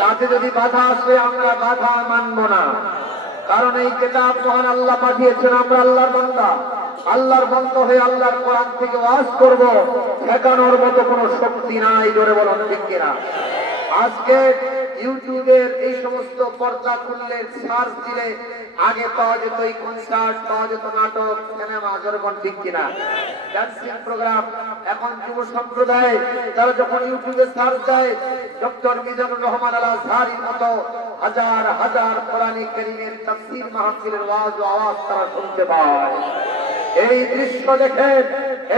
তাতে যদি বাধা আসে আমরা বাধা মানব না, কারণ এই কিতাব মহান আল্লাহ পাঠিয়েছেন। আমরা আল্লাহর বান্দা, আল্লাহর বন্ধ হয়ে আল্লাহর কোরআন থেকে ওয়াজ করব, ঠেকানোর মতো কোনো শক্তি নাই। জোরে বলুন ঠিক কিনা? আজকে ইউটিউবের এই সমস্ত পর্দা খুললে, সার্চ দিলে আগে পাওয়া যেত এই কনসার্ট, পাওয়া যেত নাটক, সিনেমা, জোরে বলুন ঠিক কিনা? Dancing programme. এখন যুব সম্প্রদায় তারা যখন ইউটিউবে সার্চ দেয়, ডক্টর মিজানুর রহমান আল আজহারীর মতো হাজার হাজার কোরআনে কারীমের তাফসীর মাহফিলের ওয়াজ ও আওয়াজ তারা শুনতে পায়। এই দৃশ্য দেখে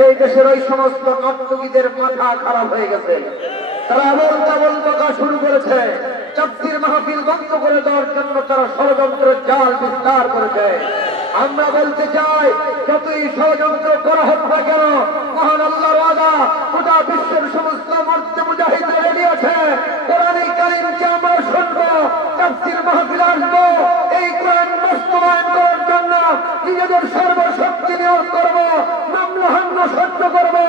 এই দেশের ওই সমস্ত নাট্যবিদের মাথা খারাপ হয়ে গেছে। তারা এমন কেবল বকা শুরু করেছে, তাফসীর মাহফিল বন্ধ করে দেওয়ার জন্য তারা ষড়যন্ত্রের জাল বিস্তার করেছে। আমরা বলতে চাই, যতই ষড়যন্ত্র করা হোক না কেন, মহান আল্লাহর ওয়াদা গোটা বিশ্বের সমস্ত মুজাহিদরা রেডি আছে। কোরআনে কারীমকে আমরা শুনবো, তাফসীর মাহফিল আসবো, এই কোরআন বাস্তবায়ন করার জন্য নিজেদের সর্বশক্তি নিয়োগ করবো, মামলা সহ্য করবো,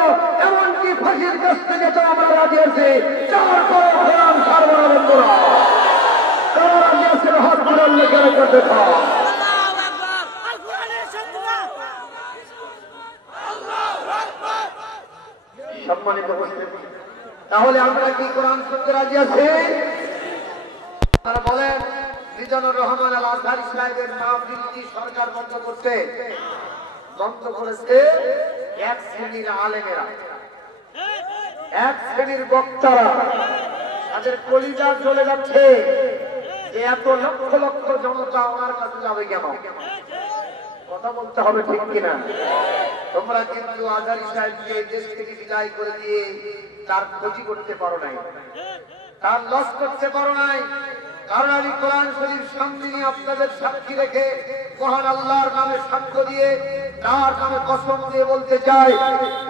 এমনকি ফাঁসির কাছ থেকে তো আমরা রাজি আছি। তারপর কোরআন ছাড়বো না বন্ধুরা। তারা রাজি আছে, হাত তুলে লেখা করতে থাক। সম্মানিত উপস্থিতি, তাহলে আমরা কি কোরআন শুনতে রাজি আছি? তারা বলেন মিজানুর রহমান আল আজহারী সাহেবের মাহফিল কি সরকার বন্ধ করতে? বন্ধ করেছে এক শ্রেণীর আলেমেরা, এক শ্রেণীর বক্তারা। তাদের কলিজা চলে যাচ্ছে যে এত লক্ষ লক্ষ জনতা ওনার কাছে যাবে কেন? কথা বলতে হবে ঠিক কিনা? তোমরা কিন্তু আজহারী সাহেবকে দেশ থেকে বিদায় করে দিয়ে তার ক্ষতি করতে পারো নাই, তার লস করতে পারো নাই। কারণ আমি কোরআন শরীফ সামনে নিয়ে আপনাদের সাক্ষী রেখে, মহান আল্লাহর নামে সাক্ষ্য দিয়ে, তার নামে কসম দিয়ে বলতে চাই,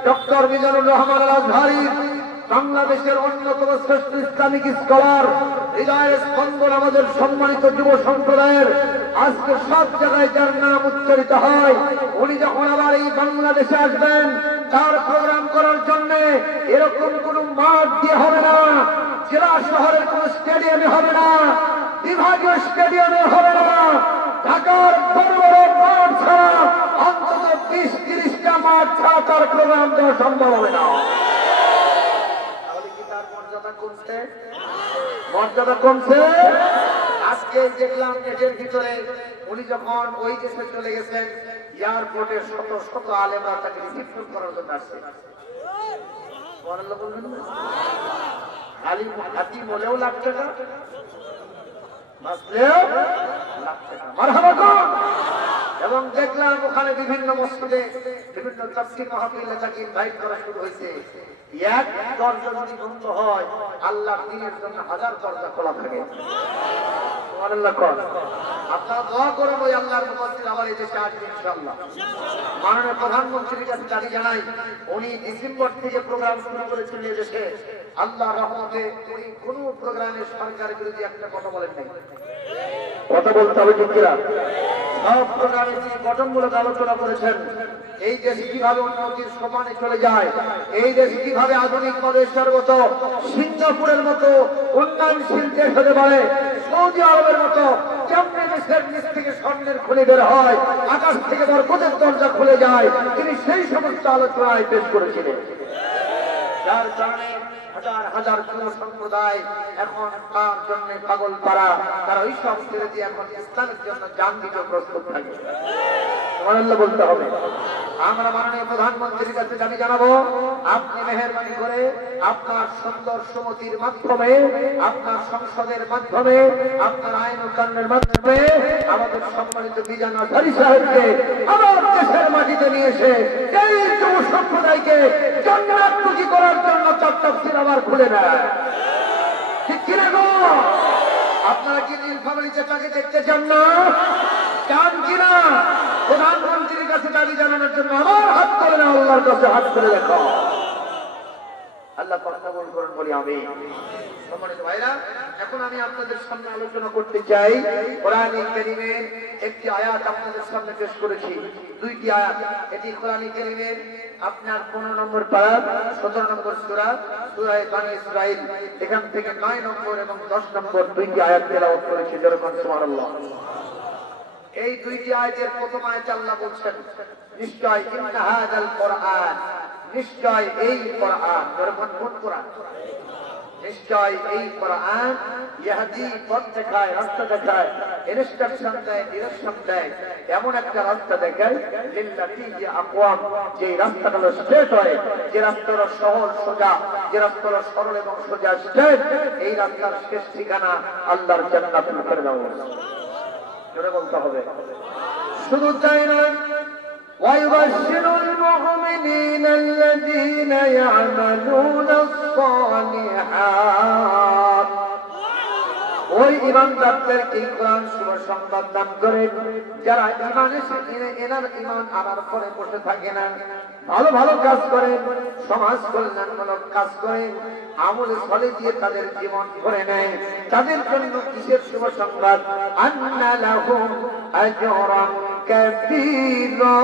ডক্টর মিজানুর রহমান আল আজহারী বাংলাদেশের অন্যতম শ্রেষ্ঠ ইসলামিক স্কলার, হৃদয়ের স্পন্দন আমাদের সম্মানিত যুব সম্প্রদায়ের। আজকে সব জায়গায় যার নাম উচ্চারিত হয়, উনি যখন আবার এই বাংলাদেশে আসবেন তার প্রোগ্রাম করার জন্য এরকম কোন মাঠ দিয়ে হবে না, জেলা শহরের কোন স্টেডিয়ামে হবে না, বিভাগীয় স্টেডিয়ামে হবে না, ঢাকার বড় বড় মাঠ ছাড়া অন্তত 20-30টা মাঠ ছাড়া তার প্রোগ্রাম দেওয়া সম্ভব হবে না। মর্যাদা কমছে। আজকে দেখলাম নেটের ভিতরে উনি যখন ওই দেশে চলে গেছেন, এয়ারপোর্টে শত শত আলেমরা তাকে রিসিপশন করার জন্য আসছে। হাতি বলেও লাখ টাকা, এবং দেখলাম ওখানে বিভিন্ন মসজিদে বিভিন্ন তাফসীর মাহফিলে তাকে ইনভাইট করা শুরু হয়েছে। এক দরজা যদি বন্ধ হয়, আল্লাহর দ্বীনের জন্য হাজার দরজা খোলা থাকে। আপনারা দোয়া করেন ওই আল্লাহর মুফাসসির আবার এই দেশে আসবে ইনশাআল্লাহ। মাননীয় প্রধানমন্ত্রীর কাছে দাবি জানাই, উনি ডিসেম্বর থেকে প্রোগ্রাম শুরু করেছেন এই দেশে। আল্লাহর রহমতে উনি কোন প্রোগ্রামে সরকারের বিরোধী একটা কথা বলেন নাই। কথা বলতে হবে ঠিক কিনা? সব প্রোগ্রামে তিনি গঠনমূলক আলোচনা করেছেন। এই দেশ কিভাবে উন্নতির সমানে চলে যায়, এই দেশ কিভাবে আধুনিক মালয়েশিয়ার মতো, সিঙ্গাপুরের মতো উন্নয়নশীল দেশ হতে পারে, সৌদি আরবের মতো কেমনে দেশের নিচ থেকে স্বর্ণের খুলে বের হয়, আকাশ থেকে বরকতের দরজা খুলে যায়, তিনি সেই সমস্ত আলোচনায় পেশ করেছিলেন। যার কারণে হাজার হাজার যুব সম্প্রদায় এখন তার জন্য পাগল পাড়া, তারা ওই সব ছেড়ে দিয়ে এখন ইসলামের জন্য জান দিতে প্রস্তুত থাকে। বলতে হবে। আমরা মাননীয় প্রধানমন্ত্রীর কাছে দাবি জানাবো, আপনি মেহেরবানি করে আপনার সুন্দর সুমতির মাধ্যমে, আপনার সংসদের মাধ্যমে, আপনার আইন ও কানুনের মাধ্যমে আমাদের সম্মানিত মিজান আজহারী সাহেবকে আমার দেশের মাটিতে নিয়ে এসে এই যুব সম্প্রদায়কে জান্নাতমুখী করার জন্য তাফসীর আবার খুলে নেয়। ঠিক কিনা গো? আপনারা কি নীলফামারীতে তাকে দেখতে চান না? চান কিনা? প্রধানমন্ত্রীর কাছে দাবি জানানোর জন্য আমার হাত করে না, আল্লাহর কাছে হাত করে দেখো। আল্লাহ কবুল করুন বলি আমিন। সম্মানিত ভাইরা, এখন আমি আপনাদের সামনে আলোচনা করতে চাই কোরআনে কারীমের একটি আয়াত আপনাদের সামনে পেশ করেছি, দুইটি আয়াত। এটি কোরআনে কারীমের আপনার 15 নম্বর পারা 17 নম্বর সূরা সূরা বানী ইসরাঈল, এখান থেকে 9 নম্বর এবং 10 নম্বর দুইটি আয়াত তেলাওয়াত করেছি। যেরকম সুবহানাল্লাহ। এই দুইটি আয়াতের প্রথম আয়াতে আল্লাহ বলছেন, নিশ্চয় ইন্না হাযাল কোরআন, নিশ্চয় এই কোরআন, যেরকম কোন কোরআন? নিশ্চয় এই কোরআন ইয়াহদি, পথ দেখায়, রাস্তা দেখায়, ইনস্ট্রাকশন দেয়, ডিরেকশন দেয়, এমন একটা রাস্তা দেখায় লিল্লাতি, যে আকওয়াম, যে রাস্তাটা স্ট্রেট হয়, যে রাস্তাটা সহজ সোজা, যে রাস্তাটা সরল এবং সোজা স্ট্রেট, এই রাস্তার শেষ ঠিকানা আল্লাহর জান্নাতুল ফেরদাউস। জোরে বলতে হবে। শুধু তাই নয়, ويبشر المؤمنين الذين يعملون الصالحات, ওই ঈমানদারদেরকে কোরআন শুভ সংবাদ দান করে যারা এনার ঈমান আনার পরে বসে থাকে না, ভালো ভালো কাজ করে, সমাজ কল্যাণমূলক কাজ করে, আমলে ফলে দিয়ে তাদের জীবন ভরে নেয়, তাদের জন্য কিসের শুভ সংবাদ? আন্না লাহুম আজরান কাবীরা,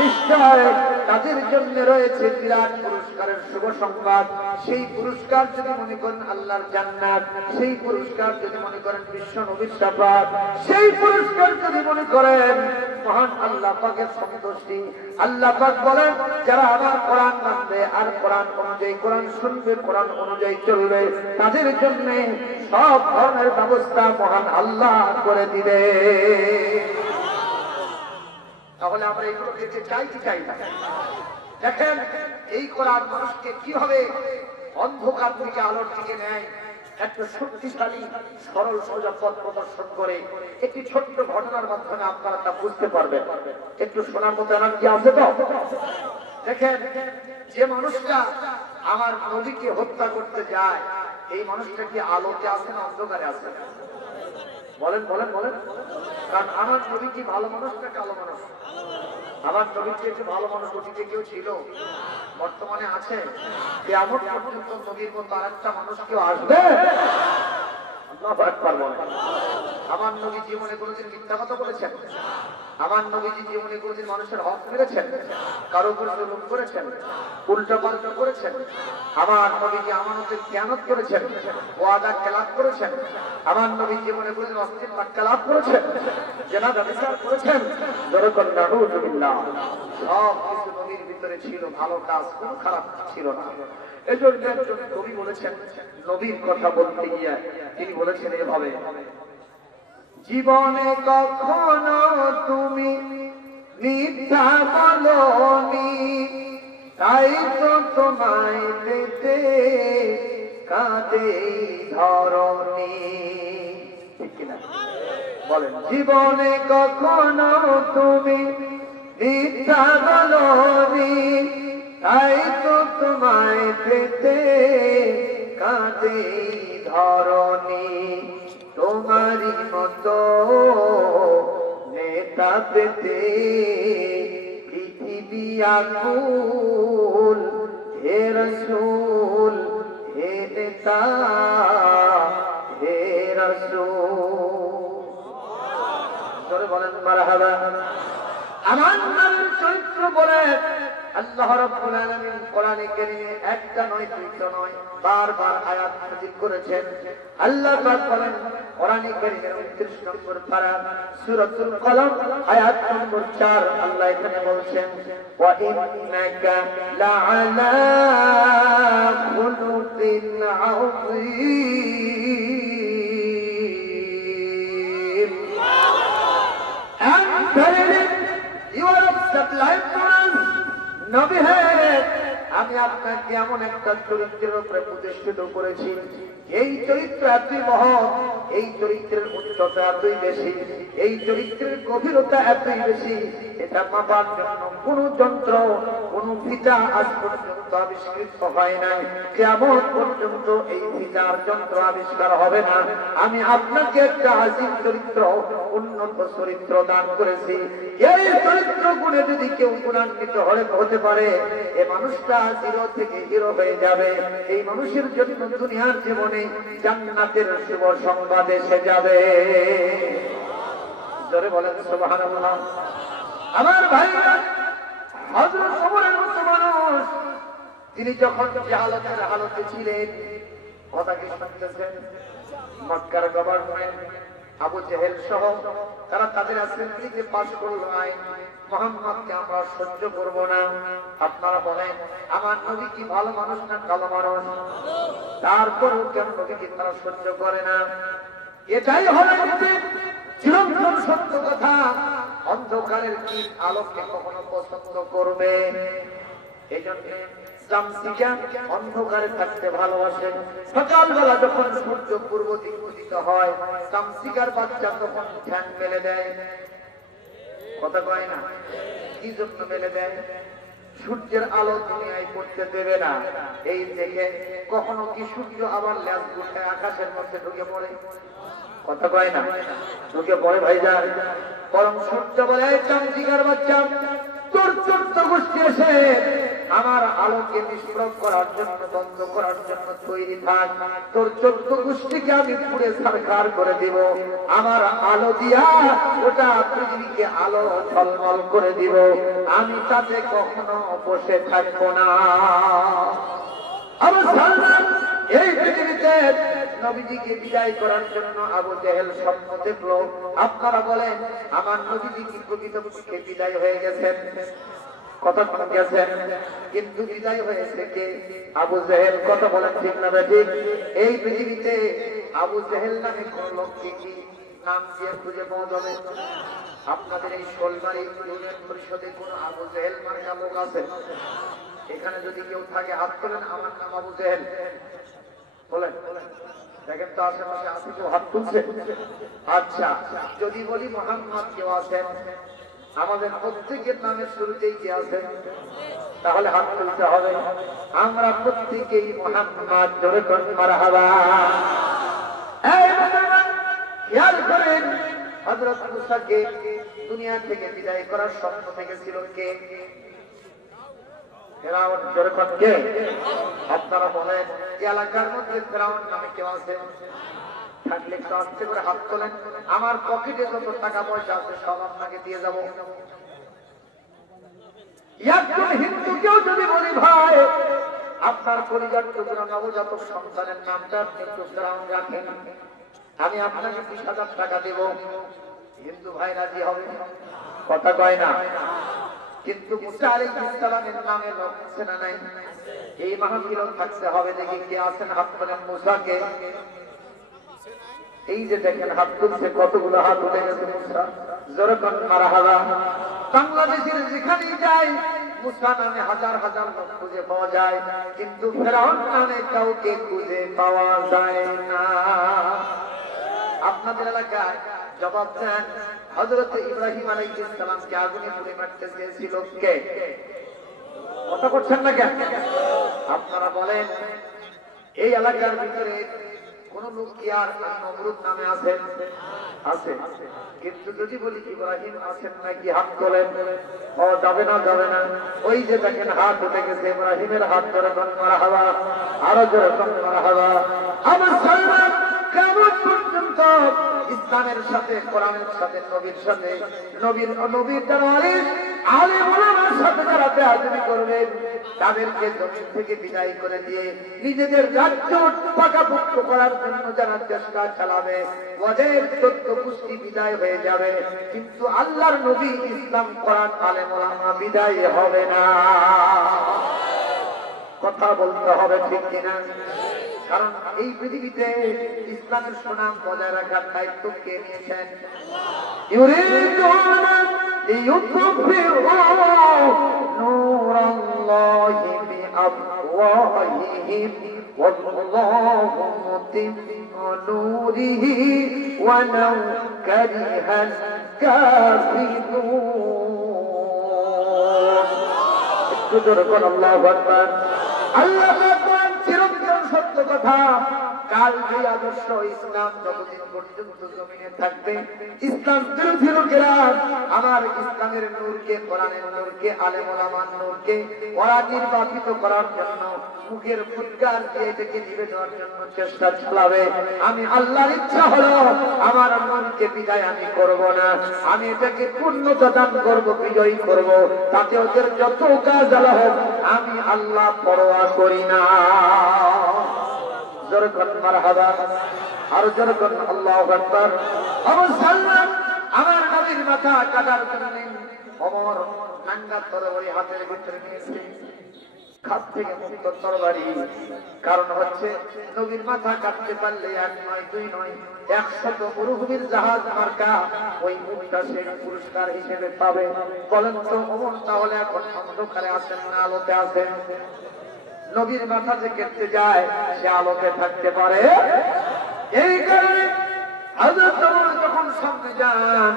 নিশ্চয় তাদের জন্য রয়েছে বিরাট পুরস্কারের শুভ সংবাদ। সেই পুরস্কার যদি মনে করেন আল্লাহর জান্নাত, সেই পুরস্কার যদি মনে করেন বিশ্ব নবীর শাফাত, সেই পুরস্কার যদি মনে করেন মহান আল্লাহ পাকের সন্তুষ্টি। আল্লাহ পাক বলেন, যারা আমার কোরআন মানবে আর কোরআন অনুযায়ী কোরআন শুনবে, কোরআন অনুযায়ী চলবে, তাদের জন্য সব ধরনের ব্যবস্থা মহান আল্লাহ করে দিবে। তাহলে আমরা এগুলো দেখতে চাই কি চাই না? দেখেন এই কোরআন মানুষকে কিভাবে অন্ধকার থেকে আলোর দিকে নেয়, একটা শক্তিশালী সরল সোজা পথ প্রদর্শন করে। একটি ছোট্ট ঘটনার মাধ্যমে আপনারা তা বুঝতে পারবেন। একটু শোনার মতো এনার্জি আছে তো? দেখেন, যে মানুষটা আমার নবীকে হত্যা করতে যায়, এই মানুষটা কি আলোতে আছে না অন্ধকারে আছে? বলেন বলেন বলেন। কারণ আমার নবী কি ভালো মানুষ না কালো মানুষ? আমার নবীর চেয়ে ভালো মানুষ অতীতে কেউ ছিল? বর্তমানে আছে? কিয়ামত পর্যন্ত নবীর মতো আরেকটা মানুষ কেউ আসবে? আল্লাহু আকবার বলেন। আমার নবী জীবনে কোনোদিন মিথ্যা কথা বলেছেন? আমার নবীজি জীবনে কোনোদিন মানুষের হক মেরেছেন? কারো উপর জুলুম করেছেন? উল্টা পাল্টা করেছেন? আমার নবীজি আমানতের খেয়ানত করেছেন? ওয়াদা খেলাপ করেছেন? আমার নবী জীবনে কোনোদিন অস্তিত্ব খেলাপ করেছেন? জেনা ব্যভিচার করেছেন? যেরকম নাউযুবিল্লাহ, সব কিছু নবীর ভিতরে ছিল, ভালো কাজ কোনো খারাপ ছিল না। এজন্য একজন কবি বলেছেন, নবীর কথা বলতে গিয়ে তিনি বলেছেন এভাবে, জীবনে কখনো তুমি মিথ্যা বলোনি, তাই তো তোমায় পেতে কাঁদে ধরণী। ঠিক কিনা বলেন? জীবনে কখনো তুমি মিথ্যা বলোনি, তাই তো তোমায় পেতে কাঁদে ধরণী। তোমারই মতো নেতা পেতে পৃথিবী আকুল, হে রাসূল হে নেতা হে রাসূল। জোরে বলেন মারহাবা। আমার নবীর চরিত্র বলে আল্লাহ রাব্বুল আলামিন কোরআনে কারীমে একটা নয় দুইটা নয় বারবার আয়াত নাযিল করেছেন। আল্লাহ পাক বলেন কোরআনে কারীমের 29 নম্বর পারা সূরাতুল কলম আয়াত নম্বর 4, আল্লাহ এখানে বলছেন, ওয়া ইন্নাকা লাআলা খুলুকিন আযীম। And you are of sublime. নবী হে, আমি আপনাকে এমন একটা চরিত্রের উপরে প্রতিষ্ঠিত করেছি, এই চরিত্র এতই মহৎ, এই চরিত্রের উচ্চতা এতই বেশি, এই চরিত্রের গভীরতা এতই বেশি, এটা মাপার জন্য কোন যন্ত্র, কোন ফিতা আজ পর্যন্ত আবিষ্কৃত হয় নাই। কিয়ামত পর্যন্ত এই ফিতার যন্ত্র আবিষ্কার হবে না। আমি আপনাকে একটা আজিম চরিত্র, উন্নত চরিত্র দান করেছি। এই চরিত্র গুণে যদি কেউ গুণান্বিত হতে পারে, এ মানুষটা জিরো থেকে হিরো হয়ে যাবে। এই মানুষের জন্য দুনিয়ার জীবনে জান্নাতের শুভ সংবাদ এসে যাবে। জোরে বলেন সুবহানাল্লাহ। আমার ভাইরা, হযরত ওমরের মতো মানুষ, তিনি যখন হালতে ছিলেন, কথা কি শুনতেছেন? মক্কার গভর্নমেন্ট আবু জেহেল সহ তারা তাদের অ্যাসেম্বলিতে পাশ করলো আইন, মুহাম্মদকে আমরা সহ্য করব না। আপনারা বলেন আমার নবী কি ভালো মানুষ না কালো মানুষ? তারপরেও কেন নবীকে তারা সহ্য করে না? এটাই হলো চিরন্তন সত্য কথা। অন্ধকারের কি আলোকে কখনো পছন্দ করবে? এই জন্য চামচিকা অন্ধকারে থাকতে ভালোবাসে। সকালবেলা যখন সূর্য পূর্ব দিকে উদিত হয়, চামচিকার বাচ্চা তখন ঠ্যাং মেলে দেয়। কথা কয় না? কি জন্য মেলে দেয়? সূর্যের আলো দুনিয়ায় পড়তে দেবে না। এই দেখে কখনো কি সূর্য আবার ল্যাস গুটায় আকাশের মধ্যে ঢুকে পড়ে? কথা কয় না? ঢুকে পড়ে ভাইজান। বরং সূর্য বলে, চামচিকার বাচ্চা, তোর 14 গোষ্ঠী এসে আমার আলোকে নিষ্প্রভ করার জন্য, বন্ধ করার জন্য তৈরি থাক। তোর 14 গোষ্ঠীকে আমি পুড়ে ছারখার করে দিব। আমার আলো দিয়া ওটা পৃথিবীকে আলো ঝলমল করে দিব। আমি তাতে কখনো বসে থাকবো না। আবু সালমান এই পৃথিবীতে নবীজিকে বিদায় করার জন্য আবু জেহেল স্বপ্ন দেখলো। আপনারা বলেন আমার নবীজি কি প্রকৃতপক্ষে বিদায় হয়ে গেছেন? কথা শুনে গেছেন, কিন্তু বিদায় হয়েছে কে? আবু জেহেল। কথা বলেন ঠিক না ঠিক? এই পৃথিবীতে আবু জেহেল নামে কোন লোককে কি নাম দিয়ে খুঁজে পাওয়া যাবে? আপনাদের এই শোলমারি ইউনিয়ন পরিষদে কোন আবু জেহেল মার্কা লোক আছে? এখানে যদি কেউ থাকে হাত তোলেন, আমার নাম আবু জেহেল বলেন। দেখেন তো আশেপাশে আছে কেউ হাত তুলছে? আচ্ছা, যদি বলি মুহাম্মদ কেউ আছেন? আমাদের প্রত্যেকের নামের শুরুতেই কি আছে? তাহলে হাত তুলতে হবে। আমরা প্রত্যেকেই মুহাম্মদ। জোরে করুন মারহাবা। এই মুসলমান, খেয়াল করেন, হযরত মুসাকে দুনিয়া থেকে বিদায় করার স্বপ্ন দেখেছিল কে? ফেরাউন। জোরে করুন কে? আপনারা বলেন এলাকার মধ্যে ফেরাউন নামে কেউ আছে? থাকলে একটু আস্তে করে হাত তোলেন। আমার পকেটে যত টাকা পয়সা আছে সব আপনাকে দিয়ে যাব। একজন হিন্দুকেও যদি বলি ভাই আপনার পরিবার টুকরা নবজাতক সন্তানের নামটা আপনি একটু ফেরাউন রাখেন, আমি আপনাকে 20,000 টাকা দেব, হিন্দু ভাই রাজি হবে? কথা কয় না? কিন্তু মুসা আলাইহিস সালামের নামে লোক আছে না নাই? এই মাহফিলও থাকতে হবে। দেখি কে আছেন হাত তোলেন। মুসাকে এই যে দেখেন হাত তুলছে, কতগুলো হাত উঠে গেছে মুসা। জোরে করুন মারহাবা। বাংলাদেশের যেখানেই যাই মুসা নামে হাজার হাজার লোক খুঁজে পাওয়া যায়, কিন্তু ফেরাউন নামে কাউকে খুঁজে পাওয়া যায় না। আপনাদের এলাকায় জবাব দেন, হযরত ইব্রাহিম আলাইহিস সালামকে আগুনে পুড়ে মারতে চেয়েছিল কে? কথা করছেন না কেন? আপনারা বলেন এই এলাকার ভিতরে কোন লোক কি আর নমরুদ নামে আছেন? আছে। কিন্তু যদি বলি ইব্রাহিম আছেন নাকি হাত তোলেন। ও যাবে না, যাবে না। ওই যে দেখেন হাত উঠে গেছে, ইব্রাহিমের হাত ধরে মারহাবা। আরো জোরে মারহাবা। আমার সালমান কিয়ামত পর্যন্ত ইসলামের সাথে, কোরআনের সাথে, নবীর সাথে, নবীর যারা আলেম ওলামার সাথে যারা বেয়াদবি করবে তাদেরকে জমিন থেকে বিদায় করে দিয়ে নিজেদের রাজ্য পাকাপোক্ত করার জন্য যারা চেষ্টা চালাবে ওদের 14 গোষ্ঠী বিদায় হয়ে যাবে, কিন্তু আল্লাহর নবী, ইসলাম, কোরআন, আলেম ওলামা বিদায় হবে না। কথা বলতে হবে ঠিক কিনা? কারণ এই পৃথিবীতে ইসলামের সুনাম বজায় রাখার দায়িত্ব কে নিয়েছেন? ইউরিদুনা লিইউতফিউ নূরাল্লাহি بأفواههم والله متم نوره ولو كره الكافرون একটু আল্লাহু আকবার আল্লাহ পাক চিরন্তন সত্য কথা কাল যে আদর্শ ইসলাম যতদিন পর্যন্ত জমিনে থাকবে ইসলাম বিরোধী লোকেরা আমার ইসলামের নূরকে কোরআনের নূরকে আলেম ওলামার নূরকে ওরা নির্বাচিত করার জন্য মুখের ফুৎকার দিয়ে এটাকে নিভে দেওয়ার জন্য চেষ্টা চালাবে আমি আল্লাহর ইচ্ছা হলো আমার নূরকে বিদায় আমি করব না আমি এটাকে পূর্ণতা দান করব বিজয়ী করব তাতে ওদের যত কাজ হোক আমি আল্লাহ পরোয়া করি না জোরকন মারহাবা আর জোরকন আল্লাহু আকবার অবসাল্লাম আমার নবীর মাথা কাটার জন্য ওমর নাঙ্গা তরবারি হাতের ভিতরে নিয়েছে খাপ থেকে মুক্ত তরবারি কারণ হচ্ছে নবীর মাথা কাটতে পারলে এক নয় দুই নয় 100 মরুভূমির জাহাজ মার্কা ওই মুখটা সে পুরস্কার হিসেবে পাবে বলেন তো ওমর তাহলে এখন অন্ধকারে আছেন না আলোতে আছেন নবীর মাথা যে কেটে যায় সে আলোতে থাকতে পারে এই কারণে হযরত ওমর যখন সামনে যান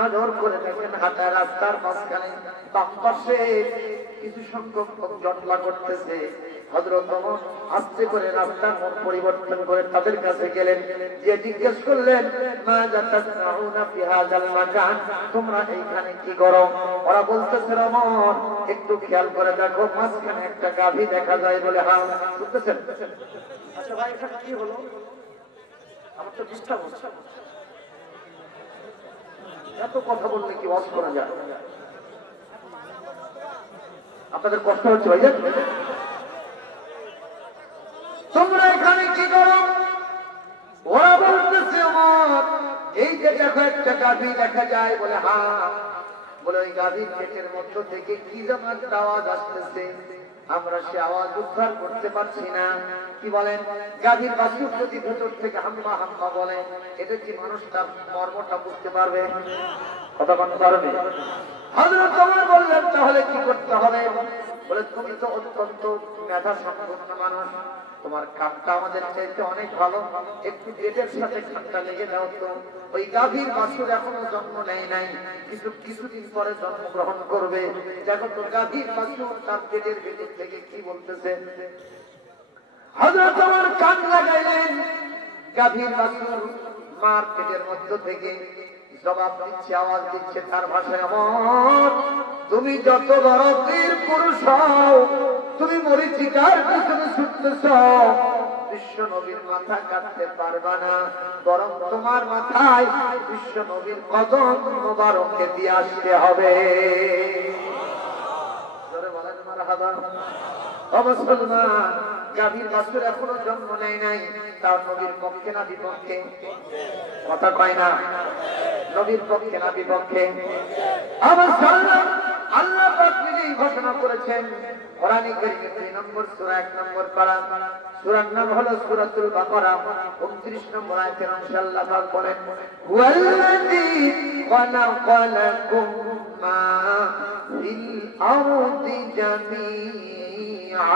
নজর করে দেখেন হাঁটা রাস্তার মাঝখানে বাম পাশে কিছু সংখ্যক লোক জটলা করতেছে হযরত ওমর আস্তে করে রাস্তার মোড় পরিবর্তন করে তাদের কাছে গেলেন যে জিজ্ঞেস করলেন মা যাতাসনাউনা ফি হাযাল মাকান তোমরা এইখানে কি করো ওরা বলতেছে ওমর একটু খেয়াল করে দেখো মাঝখানে একটা গাভী দেখা যায় বলে হ্যাঁ বুঝতেছেন আচ্ছা ভাই এটা কি হলো আমার তো ডিস্টার্ব হচ্ছে এত কথা বললে কি ওয়াজ করা যায় আপনাদের কষ্ট হচ্ছে ভাইজান তোমরা এখানে কি করো ওরা বলতেছে ওমর এই যে দেখো একটা গাভী দেখা যায় বলে হ্যাঁ বলে ওই গাভীর পেটের মধ্য থেকে কি যেন একটা আওয়াজ আসতেছে আমরা সে আওয়াজ উদ্ধার করতে পারছি না কি বলেন গাভীর বাছুর যদি ভেতর থেকে হাম্মা হাম্মা বলে এটা কি মানুষ তার মর্মটা বুঝতে পারবে কতক্ষণ পারবে হযরত ওমর বললেন তাহলে কি করতে হবে বলে তুমি তো অত্যন্ত মেধা সম্পন্ন মানুষ তোমার কামটা আমাদের চাইতে অনেক ভালো একটু পেটের সাথে কামটা লেগে দাও তো ওই গাভীর বাছুর এখনো জন্ম নেয় নাই কিন্তু কিছুদিন পরে জন্মগ্রহণ করবে দেখো তো গাভীর বাছুর তার পেটের ভেতর থেকে কি বলতেছে হযরত ওমর কান লাগাইলেন গাভীর বাছুর মার পেটের মধ্য থেকে জবাব দিচ্ছে আওয়াজ দিচ্ছে তার ভাষায় ওমর তুমি যত বড় বীর পুরুষ হও তুমি মরীচিকার পিছনে ছুটতেছ বিশ্ব নবীর মাথা কাটতে পারবা না বরং তোমার মাথায় বিশ্ব নবীর কদম মোবারকে দিয়ে আসতে হবে জোরে বলেন মারহাবা ও মুসলমান গাভীর বাছুর এখনো জন্ম নেয় নাই তার নবীর পক্ষে না বিপক্ষে কথা কয় না নবীর পক্ষে না বিপক্ষে আল্লাহ পাক নিজেই ঘোষণা করেছেন কোরআনে কারীমের 2 নম্বর সূরা 1 নম্বর পারা সূরার নাম হলো সূরাতুল বাকারা 29 নম্বর আয়াতে ইনশাআল্লাহ পাক বলেন হুয়াল্লাযী খালাকালাকুম মা ফিল আরদি জামিআ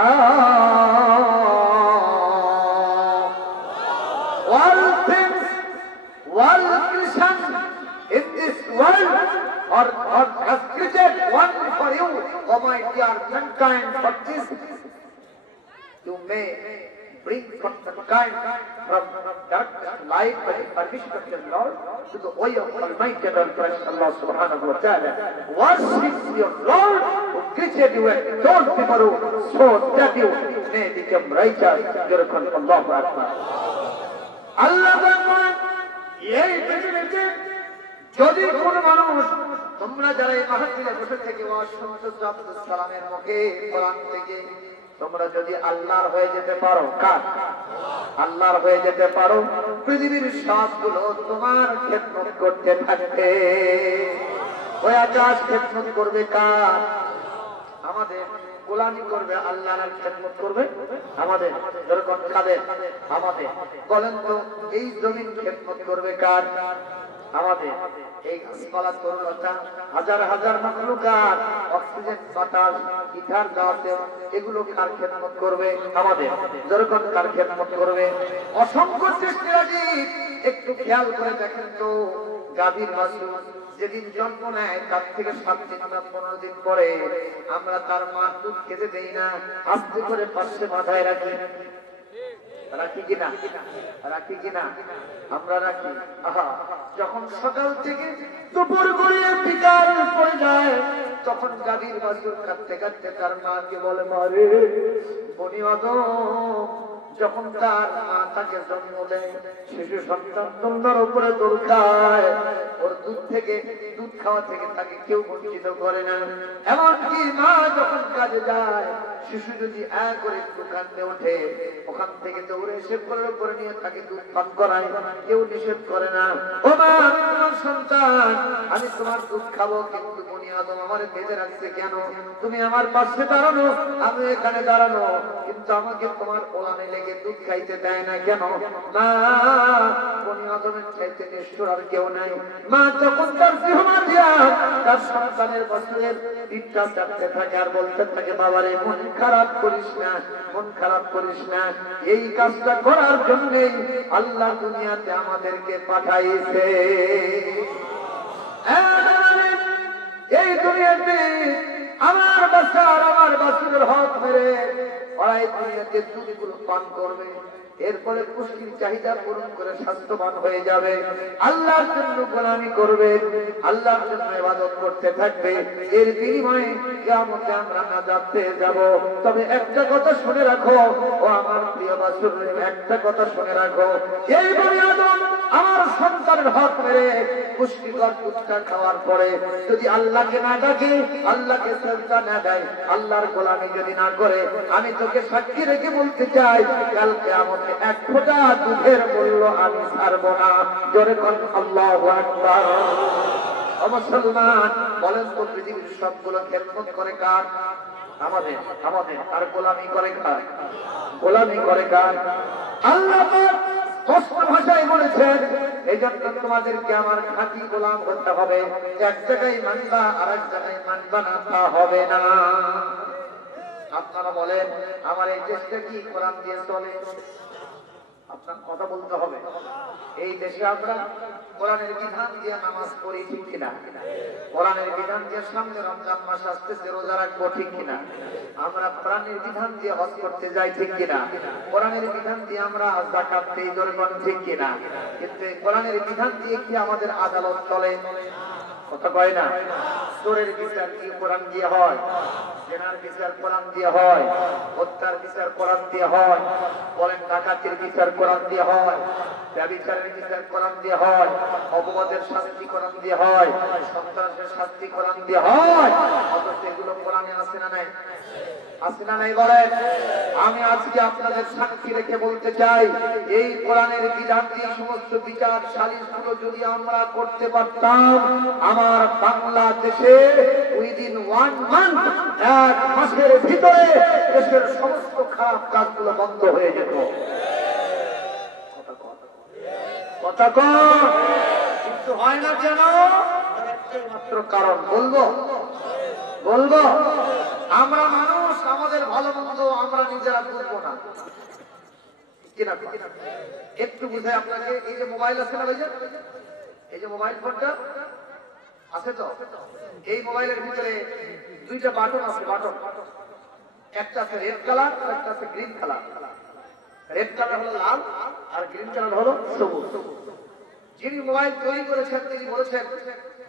all things all creation in this world or has created one for you, oh my dear mankind, for this you may bring from mankind from darkness light by the permission of your Lord to the way of Almighty and All-Fresh Allah subhanahu wa ta'ala. Worship your Lord who created you and told people so that you may become righteous. Yurkan Allahu Akbar. Allah Akbar. এই পৃথিবীতে যদি কোন মানুষ তোমরা যারা এই মাহফিলে বসে থেকে আব্দুল সালামের মুখে কোরআন থেকে তোমরা যদি আল্লাহর হয়ে যেতে পারো কার আল্লাহর হয়ে যেতে পারো পৃথিবীর সবগুলো তোমার খেদমত করতে থাকবে ওই আকাশ খেদমত করবে কার আমাদের গোলামি করবে আল্লাহর খেদমত করবে আমাদের যেরকম কাদের আমাদের বলেন তো এই জমিন খেদমত করবে কার আমাদের এই গাছপালা তরুলতা হাজার হাজার মাখলুকাত অক্সিজেন বাতাস ইথার গাছে এগুলো কার খেদমত করবে? আমাদের। যখন কার খেদমত করবে? অসংখ্য সৃষ্টিরাজি। একটু খেয়াল করে দেখেন তো, গাভীর বাছুর যেদিন জন্ম নেয় তার থেকে 7 দিন বা 15 দিন পরে আমরা তার মা দুধ খেতে দেই না, আস্তে করে পাশে মাথায় রাখি। রাখি কিনা? রাখি কিনা? আমরা রাখি। আহা, যখন সকাল থেকে দুপুর গড়িয়ে বিকাল পড়ে যায় তখন গাভীর বাছুর কাঁদতে কাঁদতে তার মাকে বলে, মারে বনি আদম। যখন তার মা তাকে জন্ম দেয়, শিশু সন্তান দোলনার উপরে দোল খায়, ওর দুধ থেকে দুধ খাওয়া থেকে তাকে কেউ বঞ্চিত করে না। এমনকি মা যখন কাজে যায়, শিশু যদি করে দোকানে ওঠে, ওখান থেকে দৌড়ে এসে কোলের উপরে নিয়ে তাকে দুধ পান করায়, কেউ নিষেধ করে না। ও মা, আমি তোমার সন্তান, আমি তোমার দুধ খাবো, কিন্তু বনি আদম আমার বেঁধে রাখছে কেন? তুমি আমার পাশে দাঁড়ানো, আমি এখানে দাঁড়ানো, কিন্তু আমাকে তোমার ওলানে লেগে দুধ খাইতে দেয় না কেন? মা, বনি আদমের চাইতে নিষ্ঠুর আর কেউ নাই। মা তখন তার জিহ্বা দিয়া তার সন্তানের বছরের পিঠটা চাপতে থাকে আর বলতে থাকে, বাবারে মন খারাপ করিস না, মন খারাপ করিস না। এই কাজটা করার জন্যই আল্লাহ দুনিয়াতে আমাদেরকে পাঠাইছে। এই দুনিয়াতে আমার বাচ্চার আমার বাচ্চাদের হক মেরে ওরা এই দুনিয়াতে দুধগুলো পান করবে, এরপরে পুষ্টির চাহিদা পূরণ করে স্বাস্থ্যবান হয়ে যাবে, আল্লাহর জন্য গোলামি করবে, আল্লাহর জন্য ইবাদত করতে থাকবে। এর বিনিময়ে কিয়ামতে আমরা নাজাত পেয়ে যাব। তবে একটা কথা শুনে রাখো ও আমার প্রিয় বাছুর, একটা কথা শুনে রাখো, এই বনি আদম আমার সন্তানের হক মেরে পুষ্টিকর দুধটা খাওয়ার পরে যদি আল্লাহকে না ডাকে, আল্লাহকে সিজদা না দেয়, আল্লাহর গোলামি যদি না করে, আমি তোকে সাক্ষী রেখে বলতে চাই, কাল কিয়ামতে এক ফোঁটা দুধের মূল্য আমি ছাড়বো না। জোরে কোন আল্লাহু আকবার। ও মুসলমান, বলেন তো পৃথিবীর সবগুলো খেদমত করে কার? আমাদের। আমাদের। আর গোলামি করে কার? গোলামি করে কার? আল্লাহ পাক স্পষ্ট ভাষায় বলেছেন, এই জন্য তোমাদেরকে আমার খাঁটি গোলাম হতে হবে। এক জায়গায় মানবা আর এক জায়গায় মানবা না, তা হবে না। আপনারা বলেন, আমার এই দেশটা কি কোরআন দিয়ে চলে? আপনার কথা বলতে হবে। এই দেশে আমরা কোরআনের বিধান দিয়ে নামাজ পড়ি, ঠিক কিনা? কোরআনের বিধান দিয়ে সামনে রমজান মাস আসতেছে, রোজা রাখবো, ঠিক কিনা? আমরা কোরআনের বিধান দিয়ে হজ করতে যাই, ঠিক কিনা? কোরআনের বিধান দিয়ে আমরা যাকাত দেই, জোরগণ, ঠিক কিনা? কিন্তু কোরআনের বিধান দিয়ে কি আমাদের আদালত চলে? কথা কয় না? চোরের বিচার কি কোরআন দিয়ে হয়? জেনার বিচার কোরআন দিয়ে হয়? হত্যার বিচার কোরআন দিয়ে হয়? বলেন, ডাকাতির বিচার কোরআন দিয়ে হয়? ব্যভিচারের বিচার কোরআন দিয়ে হয়? অপবাদের শাস্তি কোরআন দিয়ে হয়? সন্ত্রাসের শাস্তি কোরআন দিয়ে হয়? অথচ এগুলো কোরআনে আছে না নাই? আছে না নাই বলেন? আমি আজকে আপনাদের সাক্ষী রেখে বলতে চাই, এই কোরআনের বিধান দিয়ে সমস্ত বিচার সালিশগুলো যদি আমরা করতে পারতাম, আমার বাংলাদেশে উইদিন 1 মান্থ, এক মাসের ভিতরে দেশের সমস্ত খারাপ কাজগুলো বন্ধ হয়ে যেত। কথা কম, কিন্তু হয় না কেন? মাত্র কারণ বলবো আমরা মানুষ, আমাদের ভালো মন্দ আমরা নিজেরা বুঝবো না। একটু বুঝে আপনাকে, এই যে মোবাইল আছে না ভাইয়া, এই যে মোবাইল ফোনটা আছে তো, এই মোবাইলের ভিতরে দুইটা বাটন আছে। বাটন একটা আছে রেড কালার আর একটা আছে গ্রিন কালার। রেড কালার হলো লাল আর গ্রিন কালার হলো সবুজ। যিনি মোবাইল তৈরি করেছেন তিনি বলেছেন,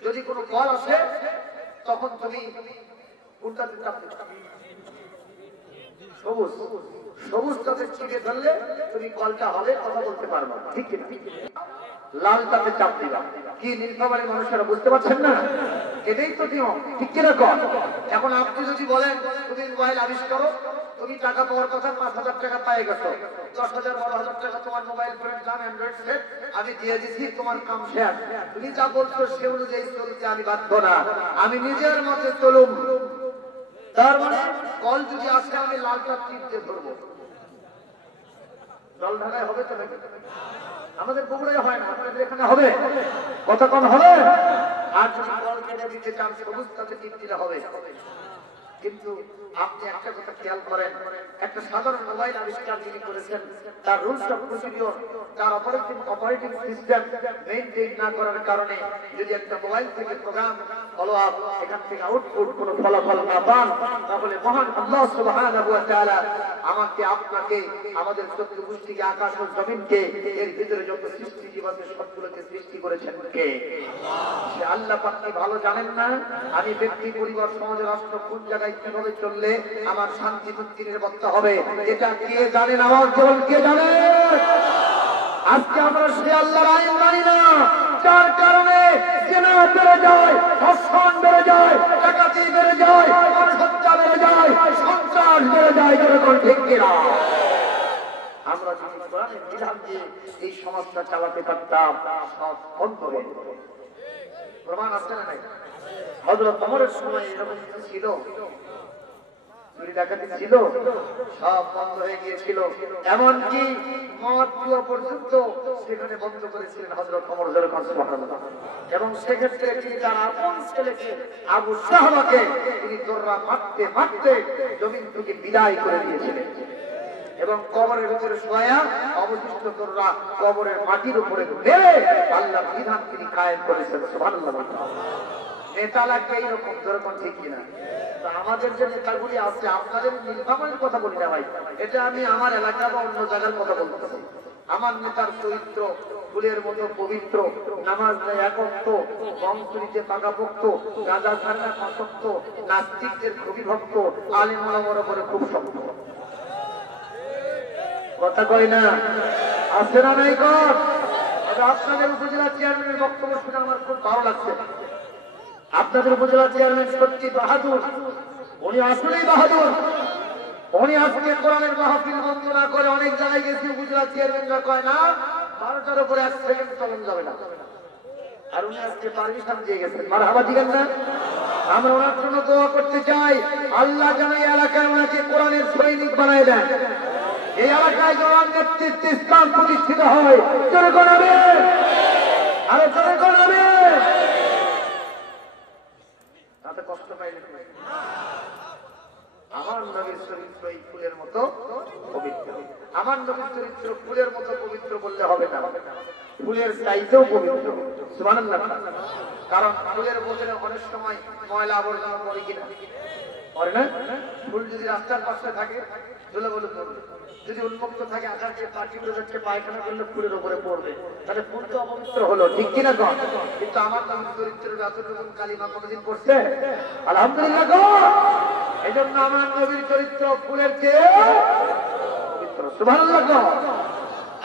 যদি কোনো কল আসে তখন তুমি কোনটাতে চাপতে চাপবে? সবুজ। সবুজটাতে চিপে ধরলে তুমি কলটা হবে, কথা বলতে পারবা, ঠিক কিনা? লালটাতে চাপ দিবা। কি নীলফামারীর মানুষেরা বুঝতে পারছেন না? এটাই তো নিয়ম, ঠিক কিনা? এখন আপনি যদি বলেন তুমি মোবাইল আবিষ্কার করো, তুমি টাকা পাওয়ার কথা 5,000 টাকা পাই গেছো, 10,000 12,000 টাকা তোমার মোবাইল ফোনের দাম, অ্যান্ড্রয়েড সেট আমি দিয়ে দিচ্ছি, তোমার কাম শেষ। তুমি যা বলছো সে অনুযায়ী চলতে আমি বাধ্য না, আমি নিজের মতে চলুম। তার মানে কল যদি আসে আমি লালটা টিপ দিয়ে ধরবো, জল ঢাকায় হবে তো নাকি? আমাদের বগুড়ায় হয় না, আমাদের এখানে হবে। কতক্ষণ হবে? আর যদি বল কেটে দিতে চান সবুজ তাতে টিপ দিলে হবে। কিন্তু আপনি একটা কথা খেয়াল করেন, একটা সাধারণ মোবাইল আবিষ্কার যিনি করেছেন তার রুলস অফ প্রসিডিওর, তার অপারেটিং সিস্টেম মেইনটেইন না করার কারণে যদি একটা মোবাইল থেকে প্রোগ্রাম ফলো আপ এখান থেকে আউটপুট কোনো ফলাফল না পান, তাহলে মহান আল্লাহ সুবহানাহু ওয়া তাআলা আমাকে আপনাকে আমাদের চতুর্ভুজটিকে আকাশ ও জমিনকে এর ভিতরে যত সৃষ্টি জীব আছে সবগুলোকে সৃষ্টি করেছেন কে? সে আল্লাহ পাক কি ভালো জানেন না? আমি ব্যক্তি, পরিবার, সমাজ, রাষ্ট্র কোন জায়গায় কিভাবে চললে আমার শান্তি মুক্তি নিরাপত্তা হবে এটা কে জানেন? আমার কেবল কে জানে? আজকে আমরা সে আল্লাহর আইন মানি না, যার কারণে জিনা বেড়ে যায়, ধর্ষণ বেড়ে যায়, ডাকাতি বেড়ে যায়, হত্যা বেড়ে যায়, সন্ত্রাস বেড়ে যায়। যেরকম ঠিক কিনা? আমরা যদি কোরআনের বিধান দিয়ে এই সমাজটা চালাতে পারতাম সব বন্ধ হয়ে যেত। প্রমাণ আছে না নাই? হযরত ওমরের সময় এরকম ছিল, চুরি ডাকাতি ছিল, সব বন্ধ হয়ে গিয়েছিল। এমনকি মদ জুয়া পর্যন্ত সেখানে বন্ধ করেছিলেন হযরত ওমর সুবহানাল্লাহ। এবং সেক্ষেত্রে তিনি তার আপন ছেলেকে আবু সাহবাকে তিনি দৌড়া মারতে মারতে জমিন থেকে বিদায় করে দিয়েছিলেন এবং কবরের ভিতরে শোয়া অবশিষ্ট দৌড়া কবরের মাটির উপরে মেরে আল্লাহর বিধান তিনি কায়েম করেছেন। সুবহানাল্লাহ। নেতা লাগবে এইরকম, যেরকম ঠিক কিনা? আমাদের যে নেতাগুলি আছে, আপনাদের নীলফামারীর কথা বলি না ভাই, এটা আমি আমার এলাকা বা অন্য জায়গার কথা বলতেছি। আমার নেতার চরিত্র ফুলের মতো পবিত্র, নামাজ নেয় একত্র, বংশীতে পাকাপোক্ত, গাঁজা খান্না আসক্ত, নাস্তিকদের খুবই ভক্ত, আলেম ওলামার উপরে খুব শক্ত। কথা কই না? আছে না নাই কর? আপনাদের উপজেলা চেয়ারম্যানের বক্তব্য শুনে আমার খুব ভালো লাগছে। আপনাদের উপজেলা চেয়ারম্যান সত্যি বাহাদুর, উনি আসলেই বাহাদুর। উনি আজকে কোরআনের মাহফিল বন্ধ না করে অনেক জায়গায় গেছি, উপজেলা চেয়ারম্যানরা কয় না 12টার উপরে 1 সেকেন্ড চলন যাবে না, আর উনি আজকে পারমিশন দিয়ে গেছেন। মারহাবা দিবেন না? আমরা ওনার জন্য দোয়া করতে চাই, আল্লাহ যেন এই এলাকায় ওনাকে কোরআনের সৈনিক বানায় দেন, এই এলাকায় যেন নেতৃত্বে ইসলাম প্রতিষ্ঠিত হয়। জোরে করবে, আরো জোরে করবে। তাতে কষ্ট পাইলে আমার নবীর চরিত্র এই ফুলের মতো পবিত্র। আমার নবীর চরিত্র ফুলের মতো পবিত্র বললে হবে না, ফুলের চাইতেও পবিত্র। সুবহানাল্লাহ। কারণ ফুলের বোতলে অনেক সময় ময়লা আবর্জনা পড়ে কিনা? পড়ে না? ফুল যদি রাস্তার পাশে থাকে ধুলো বলে পড়বে, যদি উন্মুক্ত থাকে আকাশ দিয়ে পাখিগুলো যাচ্ছে পায়খানা করলে ফুলের উপরে পড়বে, তাহলে ফুল তো অপবিত্র হলো, ঠিক কিনা? কিন্তু আমার নবীর চরিত্রের যতটুকু কালিমা কোনদিন পড়ছে? আলহামদুলিল্লাহ। এই জন্য আমার নবীর চরিত্র ফুলের চেয়ে পবিত্র। সুবহানাল্লাহ।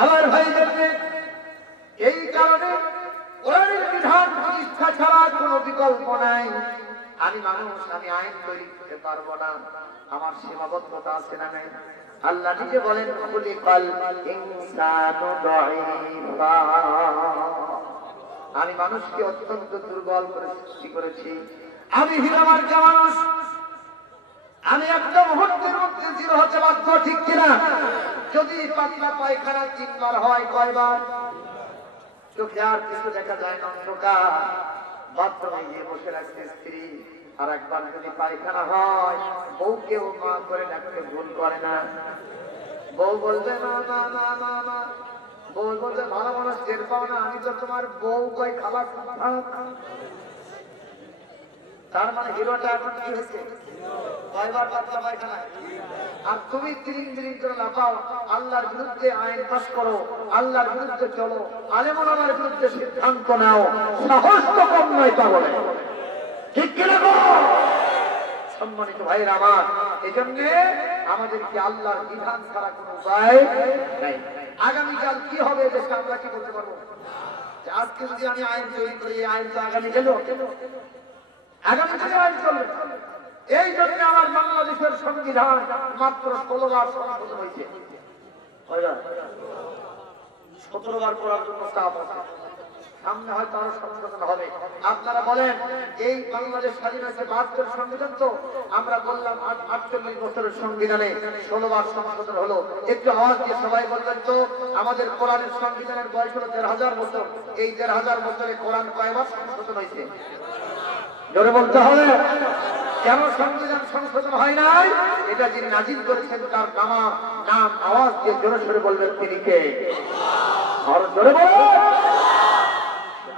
আমার ভাই জানেন, এই কারণে কোরআনের বিধান প্রতিষ্ঠা ছাড়া কোনো বিকল্প নাই। আমি মানুষ, আমি আইন তৈরি করতে পারবো না, আমার সীমাবদ্ধতা আছে না নাই? আল্লাহ নিজে বলেন খুলিকাল ইনসানু দাঈফা, আমি মানুষকে অত্যন্ত দুর্বল করে সৃষ্টি করেছি। আমি হীরামার্কা মানুষ, আমি একটা মুহূর্তের মধ্যে জিরো হতে বাধ্য, ঠিক কিনা? যদি পাতলা পায়খানা 3 বার হয়, কয়বার? চোখে আর কিছু দেখা যায় না, অন্ধকার। বাথরুমে গিয়ে বসে রাখছে স্ত্রী, আর একবার যদি পায়খানা হয় বউকেও মা করে ডাকতে ভুল করে না। বউ বলবে মা মা মা মা মা, বউ বলবে ভালো মানুষ টের পাও না, আমি তো তোমার বউ, কই খাবার। তার মানে হিরোটা এখন কি হয়েছে? কয়বার পাতলা পায়খানা? আর তুমি 3 দিন করে লাফাও, আল্লাহর বিরুদ্ধে আইন পাস করো, আল্লাহর বিরুদ্ধে চলো, আলেম ওলামার বিরুদ্ধে সিদ্ধান্ত নাও, সাহস তো কম নয় তা বলে, ঠিক কিনা? সম্মানিত ভাইয়ের আমার, এই জন্য আমাদেরকে আল্লাহর বিধান ছাড়া কোনো উপায় নাই। আগামীকাল কি হবে দেশে আমরা কি বলতে পারবো? আজকে যদি আমি আইন তৈরি করি, আইন তো আগামী গেল, আগামীকালে আইন চলবে। এই জন্য আমার বাংলাদেশের সংবিধান মাত্র 16 বার সংশোধন হয়েছে। 17 বার করার জন্য চাপ আছে, সামনে হয়তো আরো সংশোধন হবে। আপনারা বলেন এই বাংলাদেশ স্বাধীন হয়েছে ৭২ সংবিধান, তো আমরা বললাম ৪৮ বছরের সংবিধানে ১৬ বার সংশোধন হলো। একটু আওয়াজ দিয়ে সবাই বলবেন তো আমাদের কোরআনের সংবিধানের বয়স হলো ১৫০০ বছর। এই ১৫০০ বছরে কোরআন কয়বার সংশোধন হয়েছে? জোরে বলতে হবে। কেন সংবিধান সংশোধন হয় নাই? এটা যিনি নাজিল করেছেন তার নাম আওয়াজ দিয়ে জোরে সরে বলবেন তিনি কে? আর জোরে বলুন।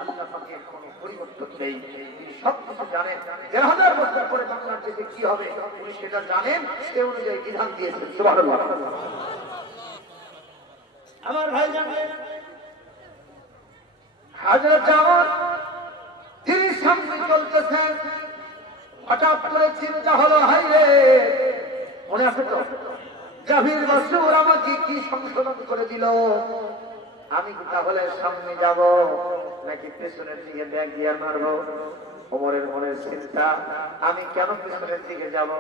আল্লাহ পাকের কোনো পরিবর্তন নেই, তিনি সবকিছু জানেন। ১৫০০ বছর পরে বাংলাদেশে কি হবে উনি সেটা জানেন, সে অনুযায়ী বিধান দিয়েছেন। সুবহানাল্লাহ। আমার ভাই জানেন হযরত ওমর তিনি সামনে চলতেছেন, হঠাৎ করে চিন্তা হলো, হাই রে, মনে আছে তো জাহির বাসুর আমাকে কি সংশোধন করে দিল, আমি কি তাহলে সামনে যাব নাকি পেছনের দিকে ব্যাগ দিয়ে মারবো? ওমরের মনের চিন্তা, আমি কেন পেছনের দিকে যাব,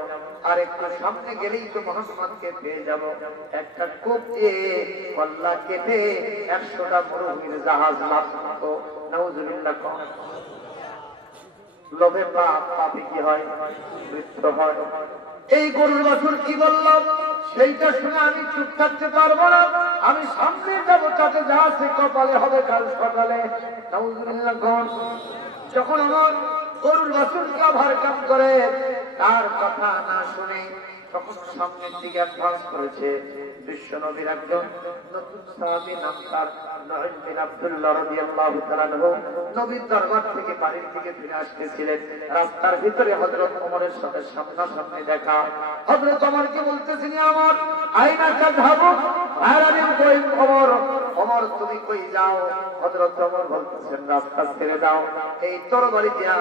আর একটু সামনে গেলেই তো মুহাম্মদকে পেয়ে যাব। একটা কূপ দিয়ে কল্লা কেটে ১০০টা মরুভূমির জাহাজ লাগতো। নাউজুবিল্লাহ। লোভে পাপে কি হয়? মৃত্যু হয়। এই গরুর বাছুর কি বললাম সেইটা শুনে আমি চুপ থাকতে পারবো না, আমি সামনে যাবো, তাতে যা আছে কপালে হবে কাল সকালে। নাউজুবিল্লাহ। যখন আমার গরুর বাছুরকে আভার কাম করে তার কথা না শুনে তখন সামনের দিকে অ্যাডভান্স করেছে বিশ্ব নবীর একজন নতুন সাহাবী, নাম তার নুআইম বিন আব্দুল্লাহ রাদিয়াল্লাহু তাআলা আনহু। নবীর দরবার থেকে বাড়ির দিকে ফিরে আসতেছিলেন, রাস্তার ভিতরে হযরত ওমরের সাথে সামনাসামনি দেখা। হযরত ওমরকে বলতেছেন, ওমর আইনা তাযহাবু? আর আমি কই ওমর, ওমর তুমি কই যাও? হযরত ওমর বলতেছেন, রাস্তা ছেড়ে দাও, এই তরবারি দিয়া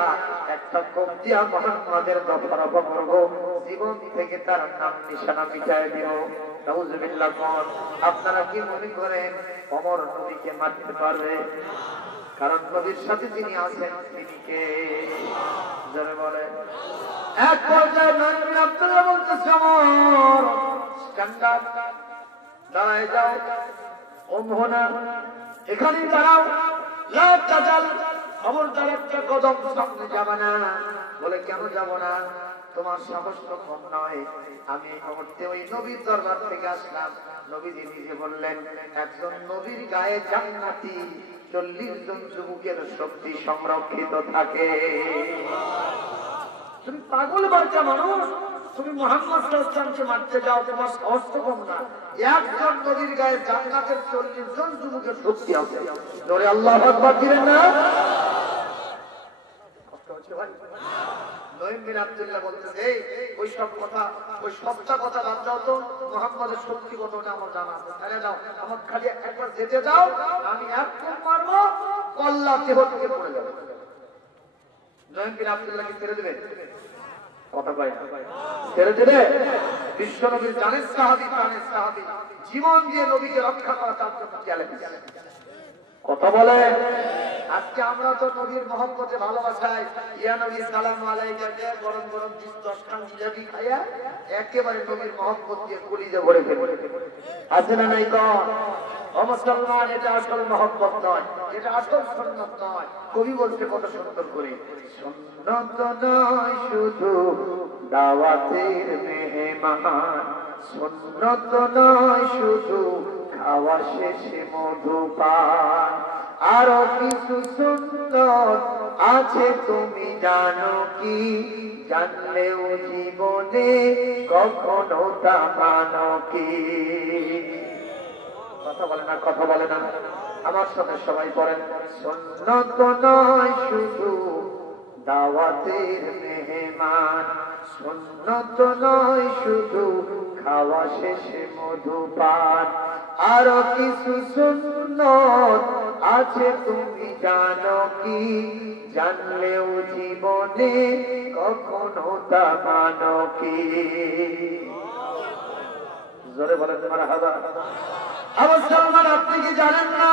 একটা কোপ দিয়া মুহাম্মাদের দফা করব, জীবন থেকে তার নাম নিশানা মিটায় দিও। নাউজুবিল্লাহ। আপনারা কি মনে করেন ওমর নবীকে মারতে পারবে? কারণ নবীর সাথে যিনি আছেন তিনি কে? জোরে বলেন। এক পর্যায়ে নুআইম বিন আব্দুল্লাহ বলতেছে, ওমর স্ট্যান্ড আপ, দাঁড়ায় যাও, ওমহনা এখানেই দাঁড়াও, লা তাজাল, খবরদার একটা কদম সামনে যাবে না। বলে কেন যাব না? তোমার সাহস তো কম নয়। আমি এই মুহূর্তে ওই নবীর দরবার থেকে আসলাম, নবীজি নিজে বললেন একজন নবীর গায়ে জান্নাতি ৪০ জন যুবকের শক্তি সংরক্ষিত থাকে। তুমি পাগল বাচ্চা মানুষ, তুমি মুহাম্মদ সাল্লাল্লাহু আলাইহি ওয়াসাল্লামকে মারতে যাও, তোমার সাহস তো কম না। একজন নবীর গায়ে জান্নাতের ৪০ জন যুবকের শক্তি আছে। জোরে আল্লাহু আকবার দিবেন না? কষ্ট হচ্ছে ভাই? নুআইম বিন আব্দুল্লাহ বলতেছে, ওই সব কথা, ওই সবটা কথা বাদ দাও তো, মুহাম্মাদের শক্তি কতটা আমার জানা আছে, তাহলে দাও, আমার খালি একবার যেতে দাও, আমি এক কোপ মারবো, কল্লা দেহ থেকে পড়ে যাবে। নুআইম বিন আব্দুল্লাহকে ছেড়ে দেবে? কথা কয় না, ছেড়ে দেবে? বিশ্ব নবীর জানের সাহাবী, প্রাণের সাহাবী, জীবন দিয়ে নবীকে রক্ষা করা তার জন্য চ্যালেঞ্জ। কথা বলে। আজকে আমরা তো নবীর মহব্বতে ভালোবাসায় ইয়া নবী সালামু আলাইকা গরম গরম 10 খান জিলাপি খাইয়া একেবারে নবীর মহব্বত দিয়ে কলিজা ভরে ফেলে। আছে না নাই? ও মুসলমান, এটা আসল মহব্বত নয়, এটা আসল সুন্নাত নয়। কবি বলছে কত সুন্দর করে, সুন্নাত নয় শুধু দাওয়াতের মেহমান, সুন্নাত নয় শুধু খাওয়া শেষে মধুপান, আরো কিছু সুন্নাত আছে তুমি জানো কি, জানলেও জীবনে কখনো তা মানো কি। কথা বলে না, কথা বলে না। আমার সাথে সবাই পড়েন, সুন্নাত নয় শুধু দাওয়াতের মেহমান, সুন্নাত নয় শুধু খাওয়া শেষে মধুপান, আরো কিছু সুন্নাত আছে তুমি জানো কি, জানলেও জীবনে কখনো তা মানো কি। জোরে বলেন মারহাবা। আবার সালমান, আপনি কি জানেন না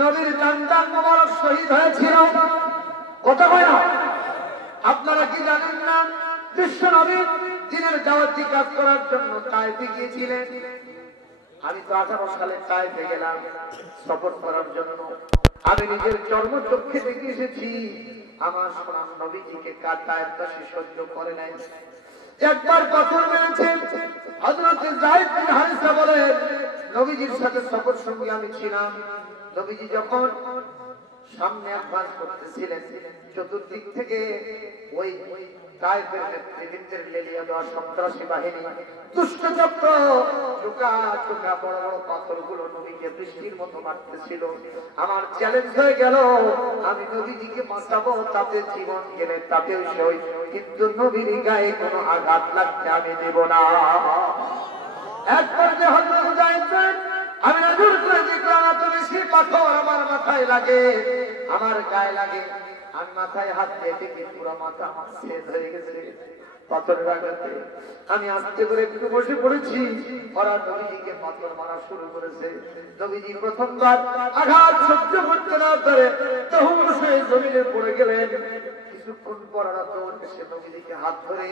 নবীর সন্তান মোবারক শহীদ হয়েছিল? কথা হয় না? আপনারা কি জানেন না বিশ্ব নবী দিনের দাওয়াতি কাজ করার জন্য তায়েফে গিয়েছিলেন? আমি তো 18 সালে তায়েফে গেলাম সফর করার জন্য। আমি নিজের চর্মচক্ষে দেখে এসেছি আমার সোনার নবীজিকে কাটায় দাসী সহ্য করে নাই। একবার পাথর মেরেছে। হযরত যায়েদ বিন হারিসা বলেন নবীজির সাথে সফর সঙ্গী আমি ছিলাম। নবীজি যখন সামনে অ্যাডভান্স করতেছিলেন চতুর্দিক থেকে ওই তায়েফের নেতৃত্বের লেলিয়ে দেওয়া সন্ত্রাসী বাহিনী দুষ্ট চক্র চোখা চোখা বড় বড় পাথরগুলো নবীকে বৃষ্টির মতো মারতেছিল। আমার চ্যালেঞ্জ হয়ে গেল আমি নবীজিকে বাঁচাবো, তাতে জীবন গেলে তাতেও সই, কিন্তু নবীর গায়ে কোনো আঘাত লাগতে আমি দেব না। একবার যে হযরত যায়েদ আমি নজর করে দেখলাম এত বেশি পাথর আমার মাথায় লাগে, আমার গায়ে লাগে। আমি মাথায় হাত দিয়ে দেখি পুরো মাথা আমার শেষ হয়ে গেছে পাথরের আঘাতে। আমি আস্তে করে একটু বসে পড়েছি, ওরা নবীজিকে পাথর মারা শুরু করেছে। নবীজি প্রথমবার আঘাত সহ্য করতে না পারে তখন সে জমিনে পড়ে গেলেন। কিছুক্ষণ পর ওরা দৌড় এসে নবীজিকে হাত ধরে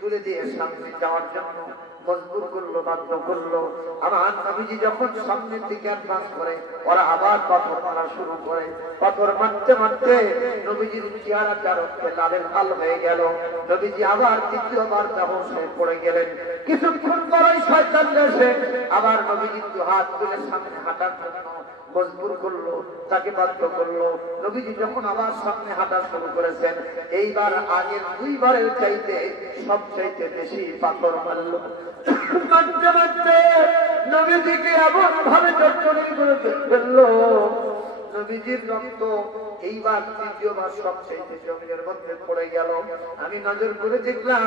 তুলে দিয়ে সামনে যাওয়ার জন্য মজবুর করলো, বাধ্য করলো। আমার নবীজি যখন সামনের দিকে অ্যাডভান্স করে ওরা আবার পাথর মারা শুরু করে। পাথর মারতে মারতে নবীজির চেহারাটা রক্তে লালের লাল হয়ে গেল। নবীজি আবার দ্বিতীয়বার বেহুশ হয়ে পড়ে গেলেন। কিছুক্ষণ পরই শয়তান এসে আবার নবীজি দু হাত তুলে সামনে হাঁটার জন্য মজবুর করলো, তাকে বাধ্য করলো। নবীজি যখন আবার সামনে হাঁটা শুরু করেছেন এইবার আগের দুইবারের চাইতে সবচাইতে বেশি পাথর মারলো। মারতে মারতে নবীজিকে এমন ভাবে জর্জরিত করে ফেললো নবীজির রক্ত এইবার তৃতীয়বার সবচাইতে জমিনের মধ্যে পড়ে গেল। আমি নজর করে দেখলাম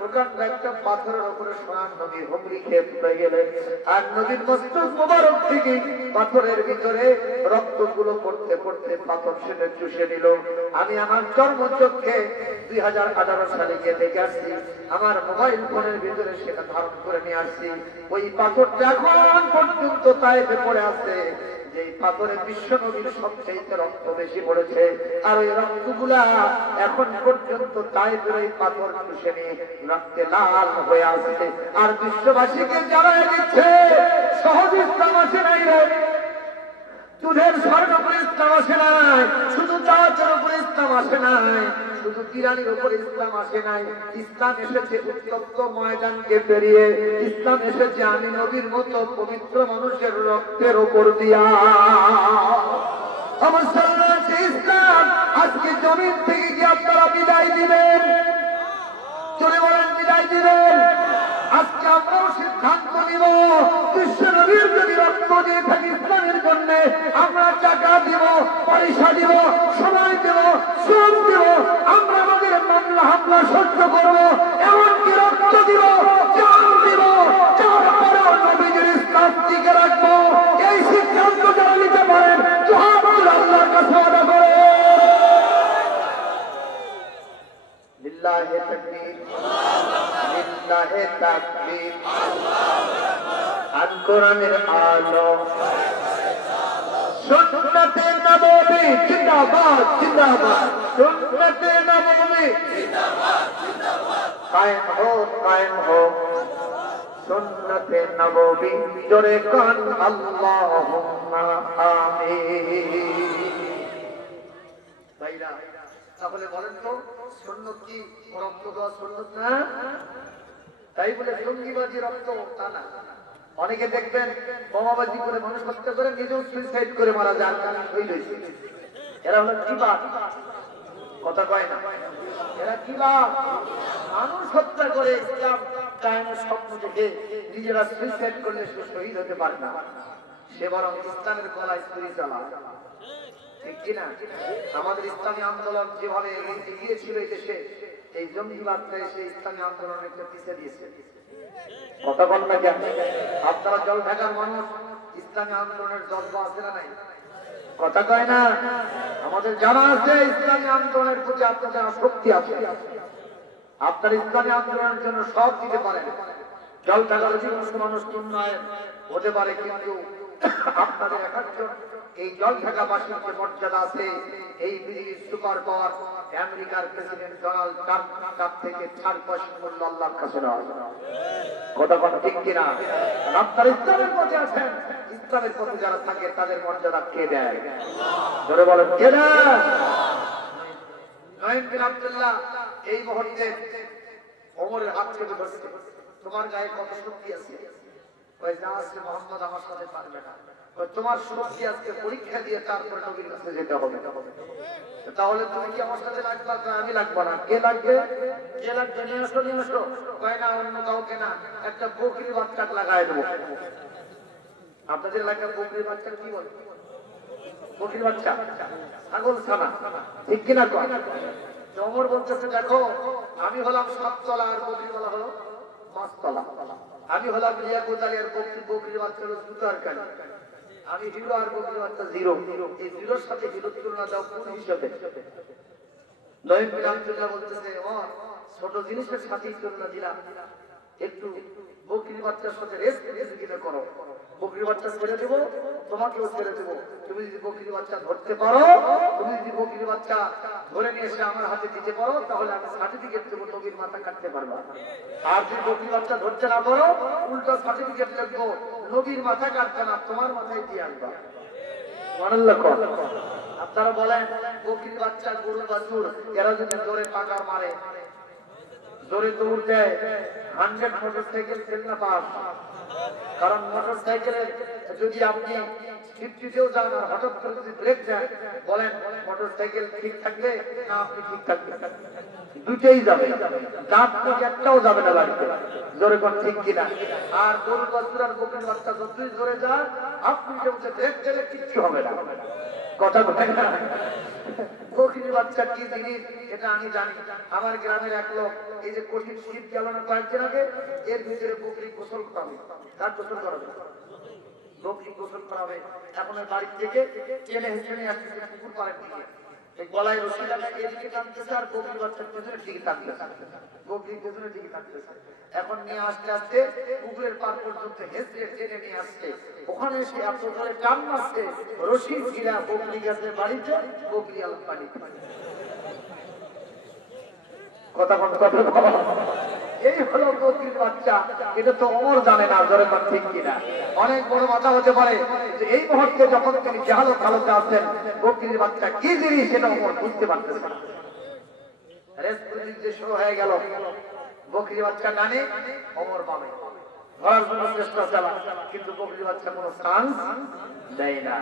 প্রকাণ্ড একটা পাথরের উপরে সোনার নবী হুমড়ি খেয়ে পড়ে গেলেন। আর নবীর মস্তক মোবারক থেকে পাথরের ভিতরে রক্তগুলো পড়তে পড়তে পাথর সেটা চুষে নিল। আমি আমার চর্মচক্ষে 2018 সালে গিয়ে দেখে আসছি, আমার মোবাইল ফোনের ভিতরে সেটা ধারণ করে নিয়ে আসছি। ওই পাথরটা এখন পর্যন্ত তায়েফে পড়ে আছে। যে পাথরে বিশ্ব নবীর সবচাইতে রক্ত বেশি পড়েছে, আর ওই রক্তগুলা এখন পর্যন্ত তায়েফের ওই পাথর চুষে নিয়ে রক্তে লাল হয়ে আসছে। আর বিশ্ববাসীকে জানাই দিচ্ছে সহজ ইসলাম আসে নাই রে, দুধের স্বর্ণ উপরে ইসলাম আসে নাই, শুধু চাঁদের উপরে ইসলাম আসে নাই, শুধু কিরানির উপর ইসলাম আসে নাই। ইসলাম এসেছে উত্তপ্ত ময়দানকে পেরিয়ে, ইসলাম এসেছে আমি নবীর মতো পবিত্র মানুষের রক্তের উপর দিয়া। ইসলাম আজকে জমিন থেকে কি আপনারা বিদায় দিবেন? চলে বলেন বিদায় দিবেন। আজকে আমরাও সিদ্ধান্ত নিব বিশ্ব নবীর যদি রক্ত দিয়ে থাকি ইসলামের জন্য আমরা টাকা দিব, পয়সা দিব, সময় দেব, শ্রম দেব, আমরা আমাদের মামলা হামলা সহ্য করবো, এমনকি রক্ত দিব, জান দিব, তারপরেও নবীর ইসলাম টিকে রাখবো। এই সিদ্ধান্ত যারা নিতে পারেন আল্লাহর কাছে ওয়াদা করে লিল্লাহি তাকবীর, লিল্লাহি তাকবীর। আল কোরআনের আলো, সুন্নতে নববী জিন্দাবাদ জিন্দাবাদ, সুন্নতে নববী জিন্দাবাদ জিন্দাবাদ, কায়েম হো কায়েম হো সুন্নতে নববী। জোরে কান আল্লাহুম্মা আমিন। ভাইরা তাহলে বলেন তো সুন্নত কি রক্ত দেওয়া সুন্নত না? তাই বলে জঙ্গিবাজি রক্ত তা না। অনেকে দেখবেন বোমাবাজি করে মানুষ হত্যা করে নিজেও সুইসাইড করে মারা যান, শহীদ হয়েছে। এরা হলো কিবাদ, কথা কয় না, এরা কিবাদ। মানুষ হত্যা করে ইসলাম কায়েমের স্বপ্ন দেখে নিজেরা সুইসাইড করলে সে শহীদ হতে পারে না, সে বরং ইসলামের গলায় ছুরি চালায়। ঠিক কিনা? আমাদের ইসলামী আন্দোলন যেভাবে এগিয়েছিল এই দেশে, এই জঙ্গিবাদটা এসে ইসলামী আন্দোলন একটা পিছিয়ে দিয়েছে। কথা বল না কেন? আপনারা জল ঢাকার মানুষ, ইসলামী আন্দোলনের জজ্বা আছে না নাই? কথা কয় না? আমাদের জানা আছে ইসলামী আন্দোলনের প্রতি আপনার জানা শক্তি আছে, আপনার ইসলামী আন্দোলনের জন্য সব দিতে পারেন। জল ঢাকার অধিকাংশ মানুষ উন্নয়ন হতে পারে, কিন্তু আপনাদের একজন এই জল ঢাকাবাসীর যে মর্যাদা আছে, এই পৃথিবীর সুপার পাওয়ার আমেরিকার প্রেসিডেন্ট ডোনাল্ড ট্রাম্প থেকে 4 মূল্য আল্লাহর কাছে নয়। কথা কথা ঠিক কিনা? আপনার ইসলামের পথে আছেন, ইসলামের পথে যারা থাকে তাদের মর্যাদা কে দেয়? ধরে বলেন কে দেয়? নঈম বিন আব্দুল্লাহ এই মুহূর্তে ওমরের হাত থেকে ধরছে, তোমার গায়ে কত শক্তি আছে? ওই যা আছে মোহাম্মদ আমার সাথে পারবে না। তোমার শক্তি আজকে পরীক্ষা দিয়ে তারপর নবীর কাছে যেতে হবে। তাহলে তুমি কি আমার সাথে লাগবা? আমি লাগবো না। কে লাগবে? কে লাগবে? নিয়ে আসো, নিয়ে আসো। কয় না, অন্য কাউকে না, একটা বকরির বাচ্চা লাগাই দেবো। আপনাদের এলাকায় বকরির বাচ্চা কি বলে? বকরির বাচ্চা, ছাগল ছানা, ঠিক কিনা? ওমর বলতেছে, দেখো আমি হলাম 7 তলা আর বকরি বলা হলো 5 তলা। আমি হলাম লিয়াকত আলী আর বকরির বাচ্চা হলো জুতার কানি। আমি হিরো আর বকরির বাচ্চা জিরো। এই জিরোর সাথে হিরোর তুলনা দাও কোন হিসাবে? নঈম বিন আব্দুল্লাহ বলতেছে, ওমর ছোট জিনিসের সাথে তুলনা দিলাম, একটু বকরির বাচ্চার সাথে রেস প্রতিযোগিতা করো। বকরির বাচ্চা ছেড়ে দেবো, তোমাকেও ছেড়ে দেবো। তুমি যদি বকরির বাচ্চা ধরতে পারো, তুমি যদি বকরির বাচ্চা ধরে নিয়ে এসে আমার হাতে দিতে পারো, তাহলে আমি সার্টিফিকেট দেবো, নবীর মাথা কাটতে পারবা। আর যদি বকরির বাচ্চা ধরতে না পারো, উল্টো সার্টিফিকেট লিখবো, নবীর মাথা কাটবে না, তোমার মাথায় দিয়ে আনবা। আপনারা বলেন, বকরির বাচ্চা, গরুর বাছুর, এরা যদি জোরে পাকার মারে, জোরে দৌড় দেয়, 100 মোটরসাইকেল ফেল না পাস। কারণ মোটরসাইকেলে যদি আপনি 50তেও যান আর হঠাৎ করে যদি ব্রেক দেন, বলেন মোটরসাইকেল ঠিক থাকবে না আপনি ঠিক থাকবেন? দুটেই যাবে, দাঁত একটাও যাবে না বাড়িতে। জোরে কোন ঠিক কিনা? আর গরুর বাছুর আর বকরির বাচ্চা যতই জোরে যান, আপনি যে ব্রেক দিলে কিচ্ছু হবে না। কথা বলেন না? বকরির বাচ্চা কি জিনিস এটা আমি জানি। আমার গ্রামের এক লোক, এই যে কঠিন শীত গেল না কয়েকদিন আগে, এর ভিতরে বকরি গোসল করাবে। তার গোসল করাবে, বকরি গোসল করাবে। এখন বাড়ি থেকে টেনে হেঁচে আসছে পুকুর পাড়ের দিকে, গলায় রশি লাগায় এদিকে টানতেছে আর বকরির বাচ্চার পেছনে দিকে টানতেছে, বকরির পেছনে দিকে টানতেছে। এখন নিয়ে আসতে আসতে পুকুরের পাড় পর্যন্ত হেঁচে টেনে নিয়ে আসছে। ওখানে এসে এত ধরে টান মারছে, রশি ছিলা বকরি গেছে বাড়িতে, বকরি আলাপ পানিতে। কথা কথা এই হলো বকরির বাচ্চা। এটা তো ওমর জানে না, জোরে কোন ঠিক কিনা? অনেক বড় কথা হতে পারে যে এই মুহূর্তে যখন তিনি জাহালত হালতে আছেন, বকরির বাচ্চা কি জিনিস সেটা ওমর বুঝতে পারতেছে না। রেসপুলিশ যে শুরু হয়ে গেল, বকরির বাচ্চা নানে, ওমর বামে ধরার জন্য চেষ্টা চালায়, কিন্তু বকরির বাচ্চা কোনো চান্স দেয় না।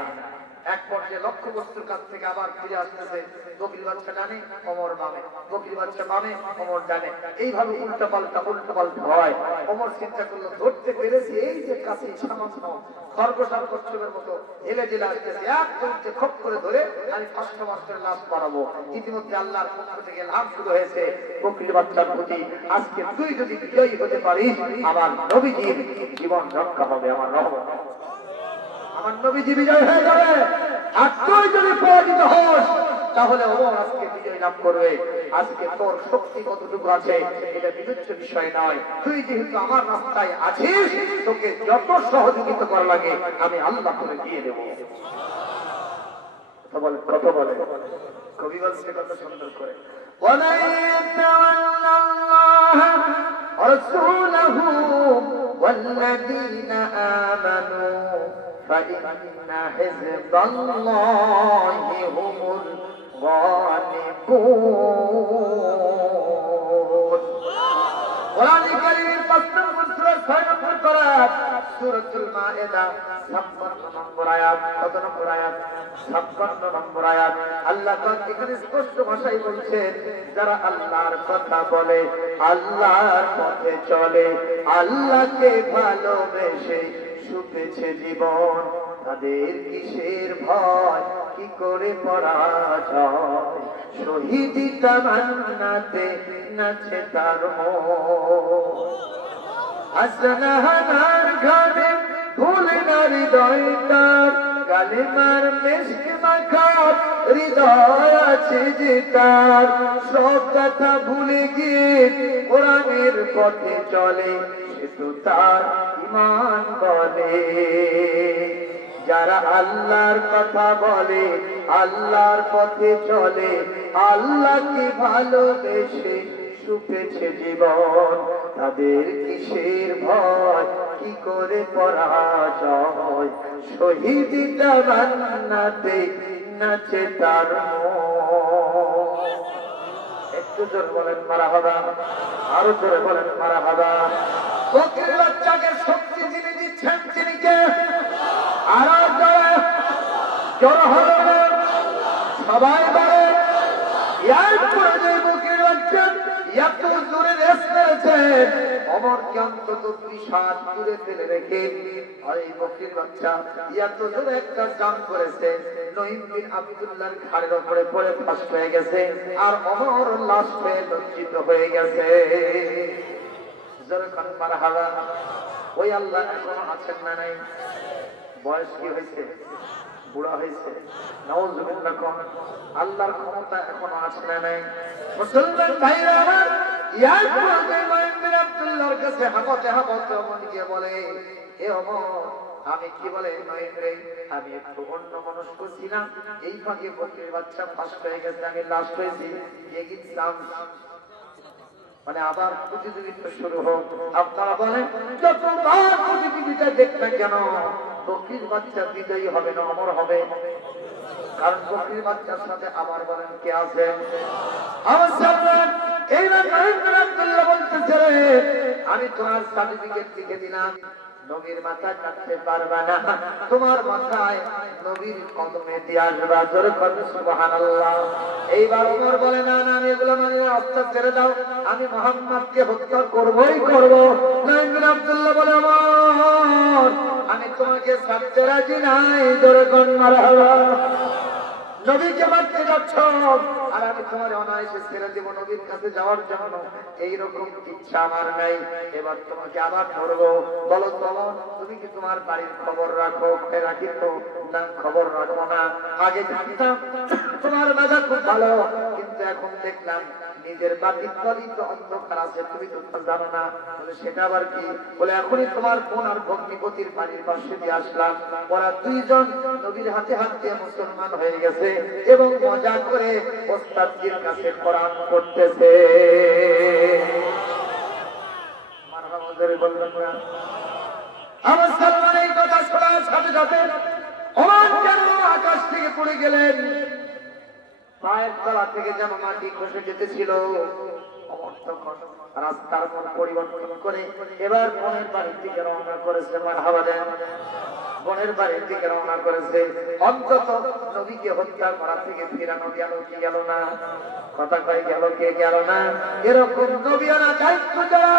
এক পর্যায়ে লক্ষ্য বস্তুর কাছ থেকে আবার ফিরে আসতেছে, বকরির বাচ্চা ডানে, ওমর বামে, বকরির বাচ্চা বামে, ওমর ডানে, এইভাবে উল্টা পাল্টা হয়। ওমর চিন্তা করলো, ধরতে পেরেছি, এই যে কাছে সামান্য খরগোশের কচ্ছপের মতো হেলে দিলে আসতেছে, এক মুহূর্তে খপ করে ধরে আমি 500 বছরের লাশ বাড়াবো। ইতিমধ্যে আল্লাহর পক্ষ থেকে লাভ শুরু হয়েছে বকরির বাচ্চার প্রতি। আজকে তুই যদি বিজয়ী হতে পারিস, আমার নবীজির জীবন রক্ষা হবে, আমার রহমত, আমার নবীজি বিজয় হয়ে যাবে। আর তুই যদি পরাজিত হস, তাহলে ওমর আজকে বিজয় লাভ করবে। আজকে তোর শক্তি কতটুকু আছে এটা বিবেচ্য বিষয় নয়। তুই যেহেতু আমার রাস্তায় আছিস, তোকে যত সহযোগিতা করা লাগে আমি আল্লাহ করে দিয়ে দেবো। কথা বলে কবি বলছে কত সুন্দর করে, والذين آمنوا فإن حزب الله هم الغالبون। قرآن الكريم قسم سورة 6 নম্বর পারা, সূরাতুল মায়েদা 56 নম্বর আয়াত। কত নম্বর আয়াত? 56 নম্বর আয়াত। আল্লাহ পাক এখানে স্পষ্ট ভাষায় বলছেন, যারা আল্লাহর কথা বলে, আল্লাহর পথে চলে, আল্লাহকে ভালোবেসে সুখেছে জীবন, তাদের কিসের ভয়, কি করে পরাজয়, শহীদি তামান্নাতে নাচে তার মন, হাসনাহানার ঘরে ভুলে না হৃদয় তার, কালেমার মেশক মাখা হৃদয় আছে যে তার, সব কথা ভুলে গিয়ে কোরআনের পথে চলে, সে তো তার ঈমান বলে। যারা আল্লাহর কথা বলে, আল্লাহর পথে চলে, আল্লাহকে ভালোবেসে সুখেছে জীবন, তাদের কিসের ভয়, কি করে পরাজয়, শহীদিতা বান্নাতে নাচে তার মন। একটু জোরে বলেন মারহাবা, আরো জোরে বলেন মারহাবা। বকরির বাচ্চাকে শক্তি যিনি দিচ্ছেন তিনি কে? আরো জোরে, জোরে হবে না, সবাই বলে। এরপরে যে বকরির বাচ্চা এত জোরে রেস মেরেছে, ওমরকে অন্তত 2 হাত দূরে ফেলে রেখে আর এই বকরির বাচ্চা এত জোরে একটা জাম্প করেছে, নঈম বিন আব্দুল্লাহর ঘাড়ের উপরে পড়ে ফাঁস হয়ে গেছে, আর ওমর লাশ হয়ে লজ্জিত হয়ে গেছে। যখন মারহাবা। ওই আল্লাহ এখনো আছেন না নাই? বয়স কি হয়েছে? বুড়া হয়েছে? নাউজুবিল্লাহ। কোন আল্লাহর ক্ষমতা এখনো আছে না নাই? মুসলমান ভাইরা আমার, ইয়ার পূর্বে নঈম বিন আব্দুল্লাহর কাছে হাবতে হাবতে ওমর গিয়ে বলে, হে ওমর, আমি কি বলে নঈম রে, আমি একটু অন্য মনস্ক ছিলাম, এই ফাঁকে বকরির বাচ্চা ফাঁস হয়ে গেছে, আমি লাশ হয়েছি, এগিয়েছিলাম, মানে আবার প্রতিযোগিতা শুরু হোক। আপনারা বলেন যতবার প্রতিযোগিতা দেখবেন কেন, বকরির বাচ্চা বিজয়ী হবে না, অমর হবে। কারণ বকরির বাচ্চার সাথে আবার বলেন কে আছে? আমার সামনে এইবার নঈম বিন আব্দুল্লাহ বলতেছে, আমি তোমার সার্টিফিকেট লিখে দিলাম, নবীর মাথায় কাটতে পারবা না, তোমার মাথায় নবীর কদমে দিয়ে আসবা। জোরে বলেন সুবহানাল্লাহ। এইবার ওমর বলে, না না, আমি এগুলো মানি না, হত্যা ছেড়ে দাও, আমি মুহাম্মদকে হত্যা করবই করব। নঈম বিন আব্দুল্লাহ বলে, ওমর, আমি তোমাকে ছাড়তে রাজি নাই। জোরে বলেন মারহাবা। নবীকে মারতে যাচ্ছ আর আমি তোমার অনায়াসে ছেড়ে দেব নবীর কাছে যাওয়ার জন্য, এইরকম ইচ্ছা আমার নাই। এবার তোমাকে আবার ধরবো। বলো তো, তুমি কি তোমার বাড়ির খবর রাখো? রাখি তো না, খবর রাখবো না। আগে জানতাম তোমার মেজাজ খুব ভালো, কিন্তু এখন দেখলাম নিজের বাড়ির তলিত অন্ধকার আছে, তুমি তো জানো না। বলে সেটা আবার কি? বলে এখনই তোমার বোন আর ভগ্নিপতির বাড়ির পাশে দিয়ে আসলাম, ওরা 2 জন নবীর হাতে হাত দিয়ে মুসলমান হয়ে গেছে এবং মজা করে ওস্তাদের কাছে কোরআন পড়তেছে। মারহাবা জোরে বলবেন না? আমার সালমান এই কথা শোনার সাথে সাথে ওমর যেন আকাশ থেকে পড়ে গেলেন, পায়ের তলা থেকে যেন মাটি খসে যেতেছিল। ওমর তখন রাস্তার পথ পরিবর্তন করে এবার বোনের বাড়ির দিকে রওনা করেছে। মারহাবা দেন। বোনের বাড়ির দিকে রওনা করেছে। অন্তত নবীকে হত্যা করা থেকে ফিরানো গেল কি গেল না? কথা কয় গেল কে গেল না? এরকম নবীরা দায়িত্ব যারা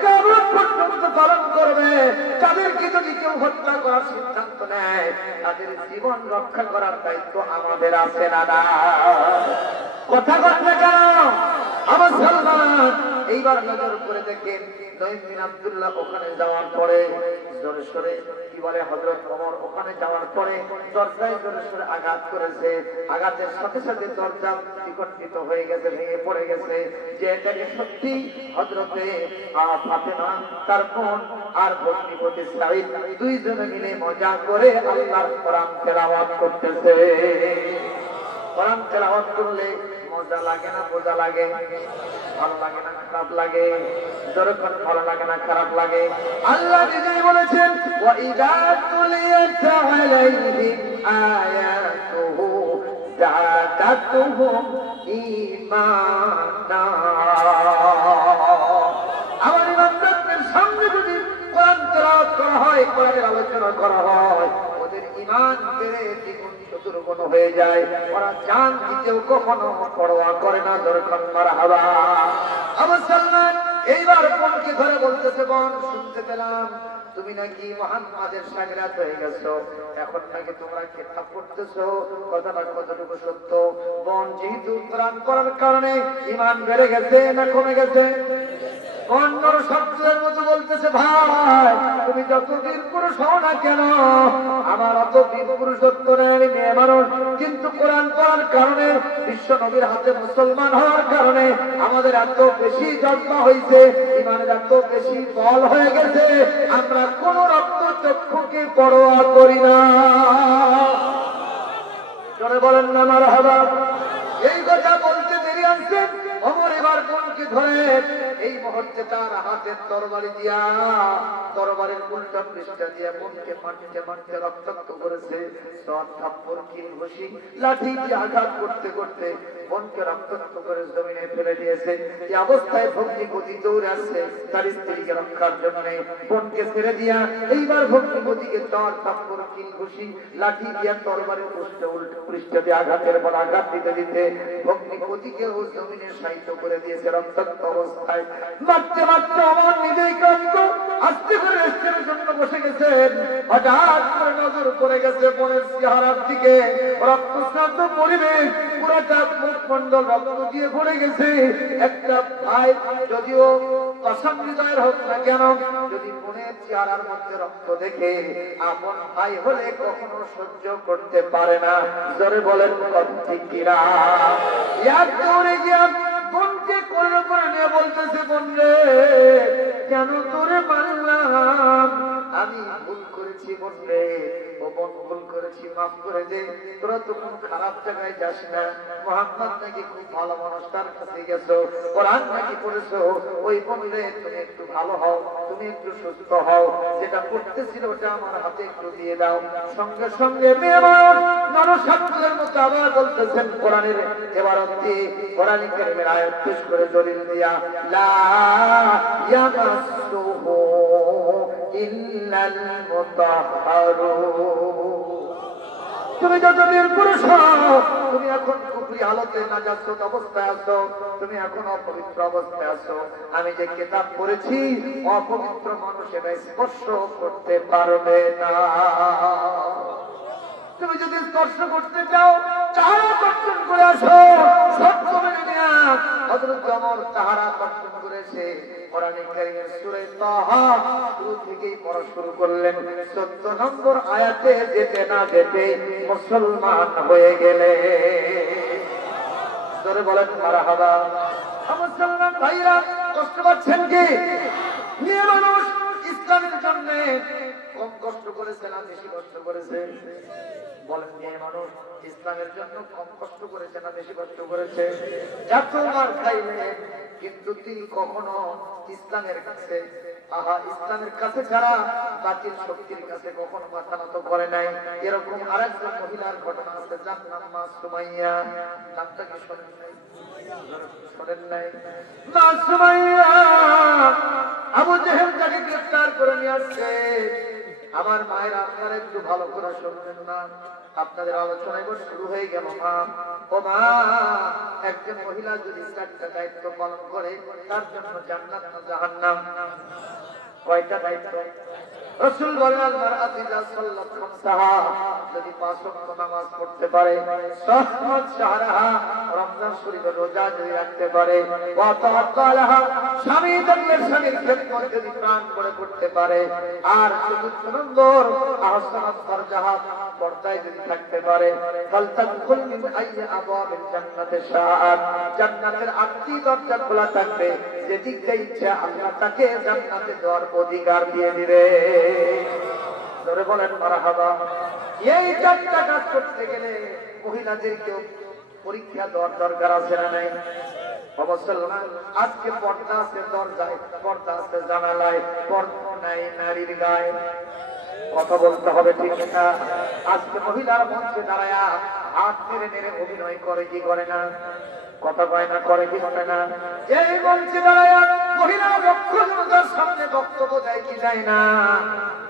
কিয়ামত পর্যন্ত পালন করবে, তাদেরকে যদি কেউ হত্যা করার সিদ্ধান্ত নেয়, তাদের জীবন রক্ষা করার দায়িত্ব আমাদের আছে না? না কথা বলতে কেন? আমার সালমান এইবার নজর করে দেখেন নঈম বিন আব্দুল্লাহ ওখানে যাওয়ার পরে জোরে সোরে কি বলে হযরত ওমর ওখানে যাওয়ার পরে দরজায় জোরে সোরে আঘাত করেছে। আঘাতের সাথে সাথে দরজা বিকর্ষিত হয়ে গেছে, ভেঙে পড়ে গেছে। যে এটা সত্যি হযরতে ফাতেমা তার বোন আর ভগ্নিপতি সাঈদ 2 জনে মিলে মজা করে আল্লাহর কোরআন তেলাওয়াত করতেছে। কোরআন তেলাওয়াত করলে মজা লাগে না বোঝা লাগে? ভালো লাগে না খারাপ লাগে? যখন ভালো লাগে না খারাপ লাগে? আল্লাহ নিজেই বলেছেন, ওয়া ইযা তুলিয়াত আলাইহিম আয়াতুহু যাদাতুহুম ঈমানা। আমার ইমানদারদের সামনে যদি কোরআন তেলাওয়াত করা হয়, কোরআনের আলোচনা করা হয়, ওদের ঈমান বেড়ে দ্বিগুণ চতুর্গুণ হয়ে যায়। ওরা জান দিতেও কখনো পরোয়া করে না। দরকার মারহাবা। আমার সালমান এইবার বোনকে ধরে বলতেছে, বোন শুনতে পেলাম তুমি নাকি মুহাম্মাদের সাগরাত হয়ে গেছো, এখন নাকি তোমরা কিতাব পড়তেছো, কথাটা কতটুকু সত্য? বোন যেহেতু কোরআন পড়ার কারণে ঈমান বেড়ে গেছে না কমে গেছে? অন্য শব্দের মতো বলতেছে, ভাই তুমি যত বীর পুরুষ হও না কেন, আমার অত বীর পুরুষত্ব নেই, আমি মেয়ে মানুষ, কিন্তু কোরআন পড়ার কারণে, বিশ্ব নবীর হাতে মুসলমান হওয়ার কারণে আমাদের এত বেশি জন্ম হয়েছে, ইমানের এত বেশি বল হয়ে গেছে, আমরা কোন রক্ত চক্ষুকে পরোয়া করি না। চলে বলেন না মারহাবা। এই কথা বলতে দেরি আসছে, ওমর এবার বোনকে ধরে এই মুহূর্তে তার হাতের তরবারি দিয়া, তরবারির উল্টা পৃষ্ঠা দিয়া বোনকে মাটিতে মাটিতে রক্তাক্ত করেছে। থাপ্পড়, কিল, ঘুষি, লাঠি দিয়ে আঘাত করতে করতে বোনকে রক্তাক্ত করে জমিনে ফেলে দিয়েছে। এই অবস্থায় ভগ্নিপতি দৌড়ে আসছে তার স্ত্রীকে রক্ষার জন্য, বোনকে ছেড়ে দিয়া এইবার ভগ্নিপতিকে চর, থাপ্পড়, কিল, ঘুষি, লাঠি দিয়া তরবারির উল্টা পৃষ্ঠা দিয়ে আঘাতের পর আঘাত দিতে দিতে ভগ্নিপতিকে ও জমিনে সাহিত্য করে দিয়েছে রক্তাক্ত অবস্থায়। মারতে মারতে আমার নিজেই ক্লান্ত, আস্তে করে রেস্টের জন্য বসে গেছেন। হঠাৎ করে নজর পড়ে গেছে বোনের চেহারার দিকে, রক্তস্নাত পরিবেশ, পুরোটা মুখমণ্ডল রক্ত দিয়ে ভরে গেছে। একটা ভাই যদিও অসাম হৃদয়ের হোক না কেন, যদি বোনের চেহারার মধ্যে রক্ত দেখে আপন ভাই হলে কখনো সহ্য করতে পারে না। জোরে বলেন ঠিক কিনা? এক দৌড়ে গিয়া বোনকে কোলের উপরে নিয়ে বলতেছে, বোন রে কেন তোরে মারলাম, আমি ভুল করেছি বোন রে, ও বোন ভুল করেছি, মাফ করে দে, তোরা তো কোন খারাপ জায়গায় যাস না, মুহাম্মদ নাকি খুব ভালো মানুষ, তার কাছে গেছো, কোরআন নাকি পড়েছো, ওই বোন রে তুমি একটু ভালো হও, তুমি একটু সুস্থ হও, যেটা করতেছিল ওটা আমার হাতে একটু দিয়ে দাও। সঙ্গে সঙ্গে মেয়ে মানুষ নরসাক্ষরের মতো আবার বলতেছেন কোরআনের ইবারত দিয়ে, কোরআন কারীমের আয়াত পেশ করে দলিল দিয়া, লা ইয়ামাসসুহু ইল্লাল মুতাহহারুন। তুমি যত বীর পুরুষ হও, তুমি এখন কুফরি হালতে নাজাসত অবস্থায় আছো, তুমি এখন অপবিত্র অবস্থায় আছো। আমি যে কিতাব পড়েছি, অপবিত্র মানুষ এটা স্পর্শ করতে পারবে না। তুমি যদি স্পর্শ করতে চাও, তাহারা কর্তন করে আসো, সত্য মেনে নেয়া। হযরত ওমর তাহারা কর্তন করেছে। কোরআনে কারীমের সূরা তাহা শুরু থেকেই পড়া শুরু করলেন। 14 নম্বর আয়াতে যেতে না যেতে মুসলমান হয়ে গেলে, জোরে বলেন মারহাবা। মুসলমান ভাইরা কষ্ট পাচ্ছেন কি? মেয়ে মানুষ ইসলামের জন্য কম কষ্ট করেছে না বেশি কষ্ট করেছে? বলেন, মেয়ে মানুষ ইসলামের জন্য কম কষ্ট করেছে না বেশি কষ্ট করেছে? এত মার খাইলেন, কিন্তু তিনি কখনো ইসলামের কাছে, ইসলামের কাছে ছাড়া বাতিল শক্তির কাছে কখনো মাথা নত করে নাই। এরকম আরেকজন মহিলার ঘটনা আছে, যার নাম মা সুমাইয়া। নামটা কি শোনেন নাই? শোনেন নাই? মা সুমাইয়া আবু জেহেল তাকে গ্রেফতার করে নিয়ে আসছে। আমার মায়ের, আপনারা একটু ভালো করে শুনবেন না, আপনাদের আলোচনা এবার শুরু হয়ে গেল। মা, ও মা, একজন মহিলা যদি 4টা দায়িত্ব পালন করে, তার জন্য জান্নাত না জাহান্নাম? কয়টা দায়িত্ব? রাসূল বলেন, আল মারআতু ইযা সাল্লাত খামসাহা, যদি 5 ওয়াক্ত নামাজ পড়তে পারে, সাহমাত শাহরাহা, রমজান শরীফের রোজা যদি রাখতে পারে, ওয়া তাওয়াক্কালাহা, স্বামী থাকলে স্বামীর খেদমত যদি প্রাণ করে করতে পারে, আর 4 নম্বর আহসানাত ফারজাহা, পর্দায় যদি থাকতে পারে, ফালতাদখুল মিন আইয়ি আবওয়াবিল জান্নাতি শাআত, জান্নাতের 8টি দরজা খোলা থাকবে, যেদিক দিয়ে ইচ্ছা আল্লাহ তাকে জান্নাতে যাওয়ার অধিকার দিয়ে দিবে। জোরে বলেন মারহাবা। এই 4টা কাজ করতে গেলে মহিলাদেরকে পরীক্ষা দেওয়ার দরকার আছে না নাই? মুসলমান, আজকে পর্দা আছে দরজায়, পর্দা আছে জানালায়, পর্দা নাই নারীর গায়ে। কথা বলতে হবে ঠিক না? আজকে মহিলার মঞ্চে দাঁড়ায়া হাত মেরে মেরে অভিনয় করে কি করে না? কথা কয় না, করে কি করে না? এই মঞ্চে দাঁড়ায়া মহিলা লক্ষ জনতার সামনে বক্তব্য দেয় কি যায় না?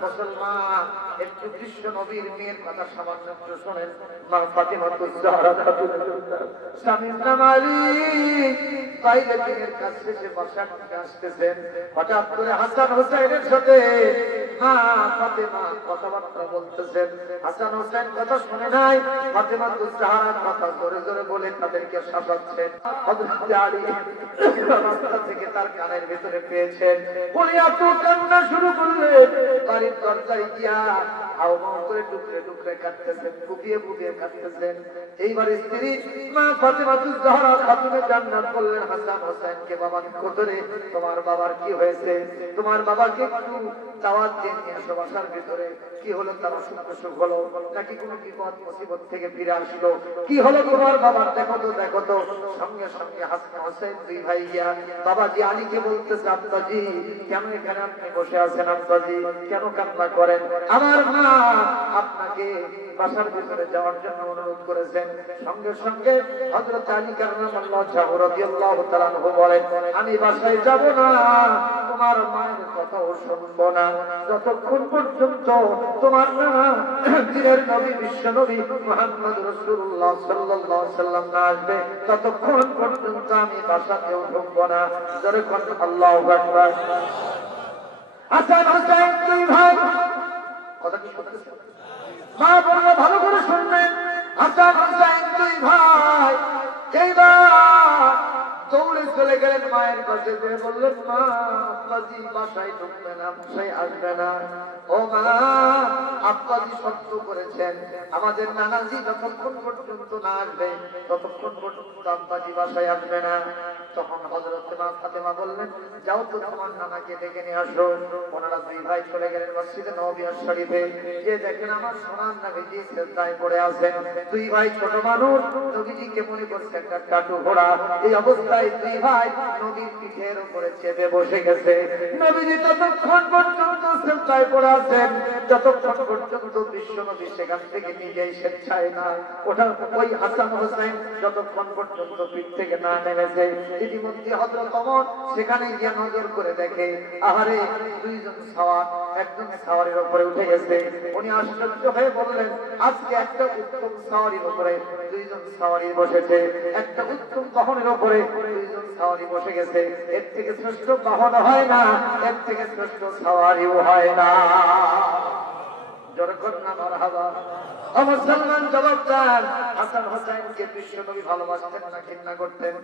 মুসলমান, একটু বিশ্ব নবীর মেয়ের কথা সামান্য একটু শোনেন। মা ফাতিমাতুজ জাহরা খাতুন, স্বামীর নাম আলী, বাইরে দিনের কাছে সে বাসা থেকে আসতেছেন। হঠাৎ করে হাসান হোসেনের সাথে মা ফাতেমা কথাবার্তা বলতেছেন, হাসান হোসেন কথা শুনে নাই, ফাতেমা তুজাহারা কথা জোরে জোরে বলে তাদেরকে শাসাচ্ছেন। হযরত আলী রাস্তা থেকে তার কানের ভিতরে পেয়েছেন, বলে এত কান্না শুরু করলেন, বাড়ির দরজায় গিয়া হাও মাও করে টুকরে টুকরে কাটতেছেন, ফুপিয়ে ফুপিয়ে কাটতেছেন। এইবার স্ত্রী মা ফাতেমা তুজাহারা খাতুনে জান্নাত বললেন হাসান হোসেনকে, বাবা কোতরে তোমার বাবার কি হয়েছে, তোমার বাবাকে একটু দাওয়াত দিয়ে নিয়ে আসো বাসার ভিতরে। কি হলো, তার অসুখ হলো নাকি কোনো বিপদ মুসিবত থেকে ফিরে আসলো, কি হলো তোমার বাবার, দেখো তো দেখো তো। সঙ্গে সঙ্গে হাসান হোসেন দুই ভাইয়া বাবাজি আলীকে বলতেছে, আব্বাজি কেন এখানে আপনি বসে আছেন, আব্বাজি কেন কান্না করেন, আমার মা আপনাকে বাসার ভিতরে যাওয়ার জন্য অনুরোধ করেছেন। সঙ্গে সঙ্গে হযরত আলী কাররামাল্লাহু রাদিয়াল্লাহু তাআলা আনহু বলেন, আমি বাসায় যাব না, তোমার মায়ের কথাও শুনবো না, যতক্ষণ পর্যন্ত তোমার নানা দিনের নবী বিশ্ব নবী মুহাম্মদ রাসূলুল্লাহ সাল্লাল্লাহু আলাইহি সাল্লাম না আসবে, ততক্ষণ পর্যন্ত আমি বাসাতেও ঢুকবো না। যখন আল্লাহু আকবার। হাসান হোসেন দুই ভাই কথা কি শুনতেছেন? মা বললো ভালো করে শুনবেন। হাসান হোসেন দুই ভাই এইবার দৌড়ে চলে গেলেন মায়ের কাছে, গিয়ে বললেন, মা আব্বাজি বাসায় ঢুকবে না, বাসায় আসবে না। ও মা, আব্বাজি সত্য করেছেন, আমাদের নানাজি যতক্ষণ পর্যন্ত না আসবে ততক্ষণ পর্যন্ত আব্বাজি বাসায় আসবে না। তখন হযরত মা ফাতেমা বললেন, যাও তো তোমার নানাকে ডেকে নিয়ে আসো। ওনারা দুই ভাই চলে গেলেন মসজিদে নববী শরীফে, যে দেখেন আমার সোনার নবীজি সেজদায় পড়ে আছেন। দুই ভাই ছোট মানুষ, নবীজিকে মনে করছে একটা টাটু ঘোড়া। এই অবস্থায় দুই ভাই নবীর পিঠের উপরে চেপে বসে গেছে। নবীজি ততক্ষণ পর্যন্ত সেজদায় পড়ে আছেন যতক্ষণ পর্যন্ত বিশ্ব নবী সেখান থেকে নিজেই স্বেচ্ছায় না ওঠা, ওই হাসান হোসেন যতক্ষণ পর্যন্ত পিঠ থেকে না নেমেছে। ইতিমধ্যে হযরত ওমর সেখানে গিয়ে নজর করে দেখে, আহারে দুইজন সাওয়ার একজন সাওয়ারের উপরে উঠে গেছে। উনি আশ্চর্য হয়ে বললেন, আজকে একটা উত্তম সাওয়ারির উপরে দুইজন সাওয়ারি বসেছে, একটা উত্তম বাহনের উপরে দুইজন সাওয়ারি বসে গেছে, এর থেকে শ্রেষ্ঠ বাহন হয় না, এর থেকে শ্রেষ্ঠ সাওয়ারিও হয় না। যখন না মারহাবা। মুসলমান জবাব দেন, হাসান হোসেনকে বিশ্ব নবী ভালোবাসতেন না ঘৃণা করতেন?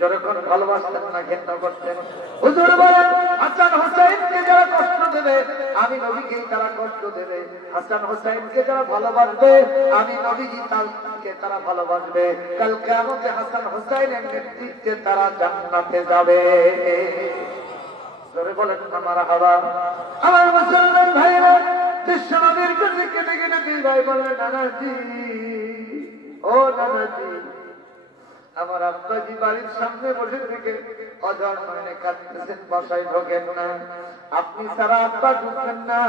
যখন ভালোবাসতেন না ঘৃণা করতেন? হুজুর বলেন, হাসান হোসেনকে যারা কষ্ট দেবে আমি নবীকেই তারা কষ্ট দেবে, হাসান হোসেনকে যারা ভালোবাসবে আমি নবীজি তাকে তারা ভালোবাসবে। কাল কিয়ামতে হাসান হোসেনের নেতৃত্বে তারা জান্নাতে যাবে। জোরে বলেন না মারহাবা। আমার মুসলমান ভাইরা, বিশ্ব নবীর কাছে কেটে কেটে দুই ভাই বলে, নানাজি ও নানাজি, আমার আব্বাজি বাড়ির সামনে বসে থেকে অজর নয়নে কাঁদতেছেন, বাসায় ঢোকেন না, আপনি ছাড়া আব্বা ঢুকবেন না,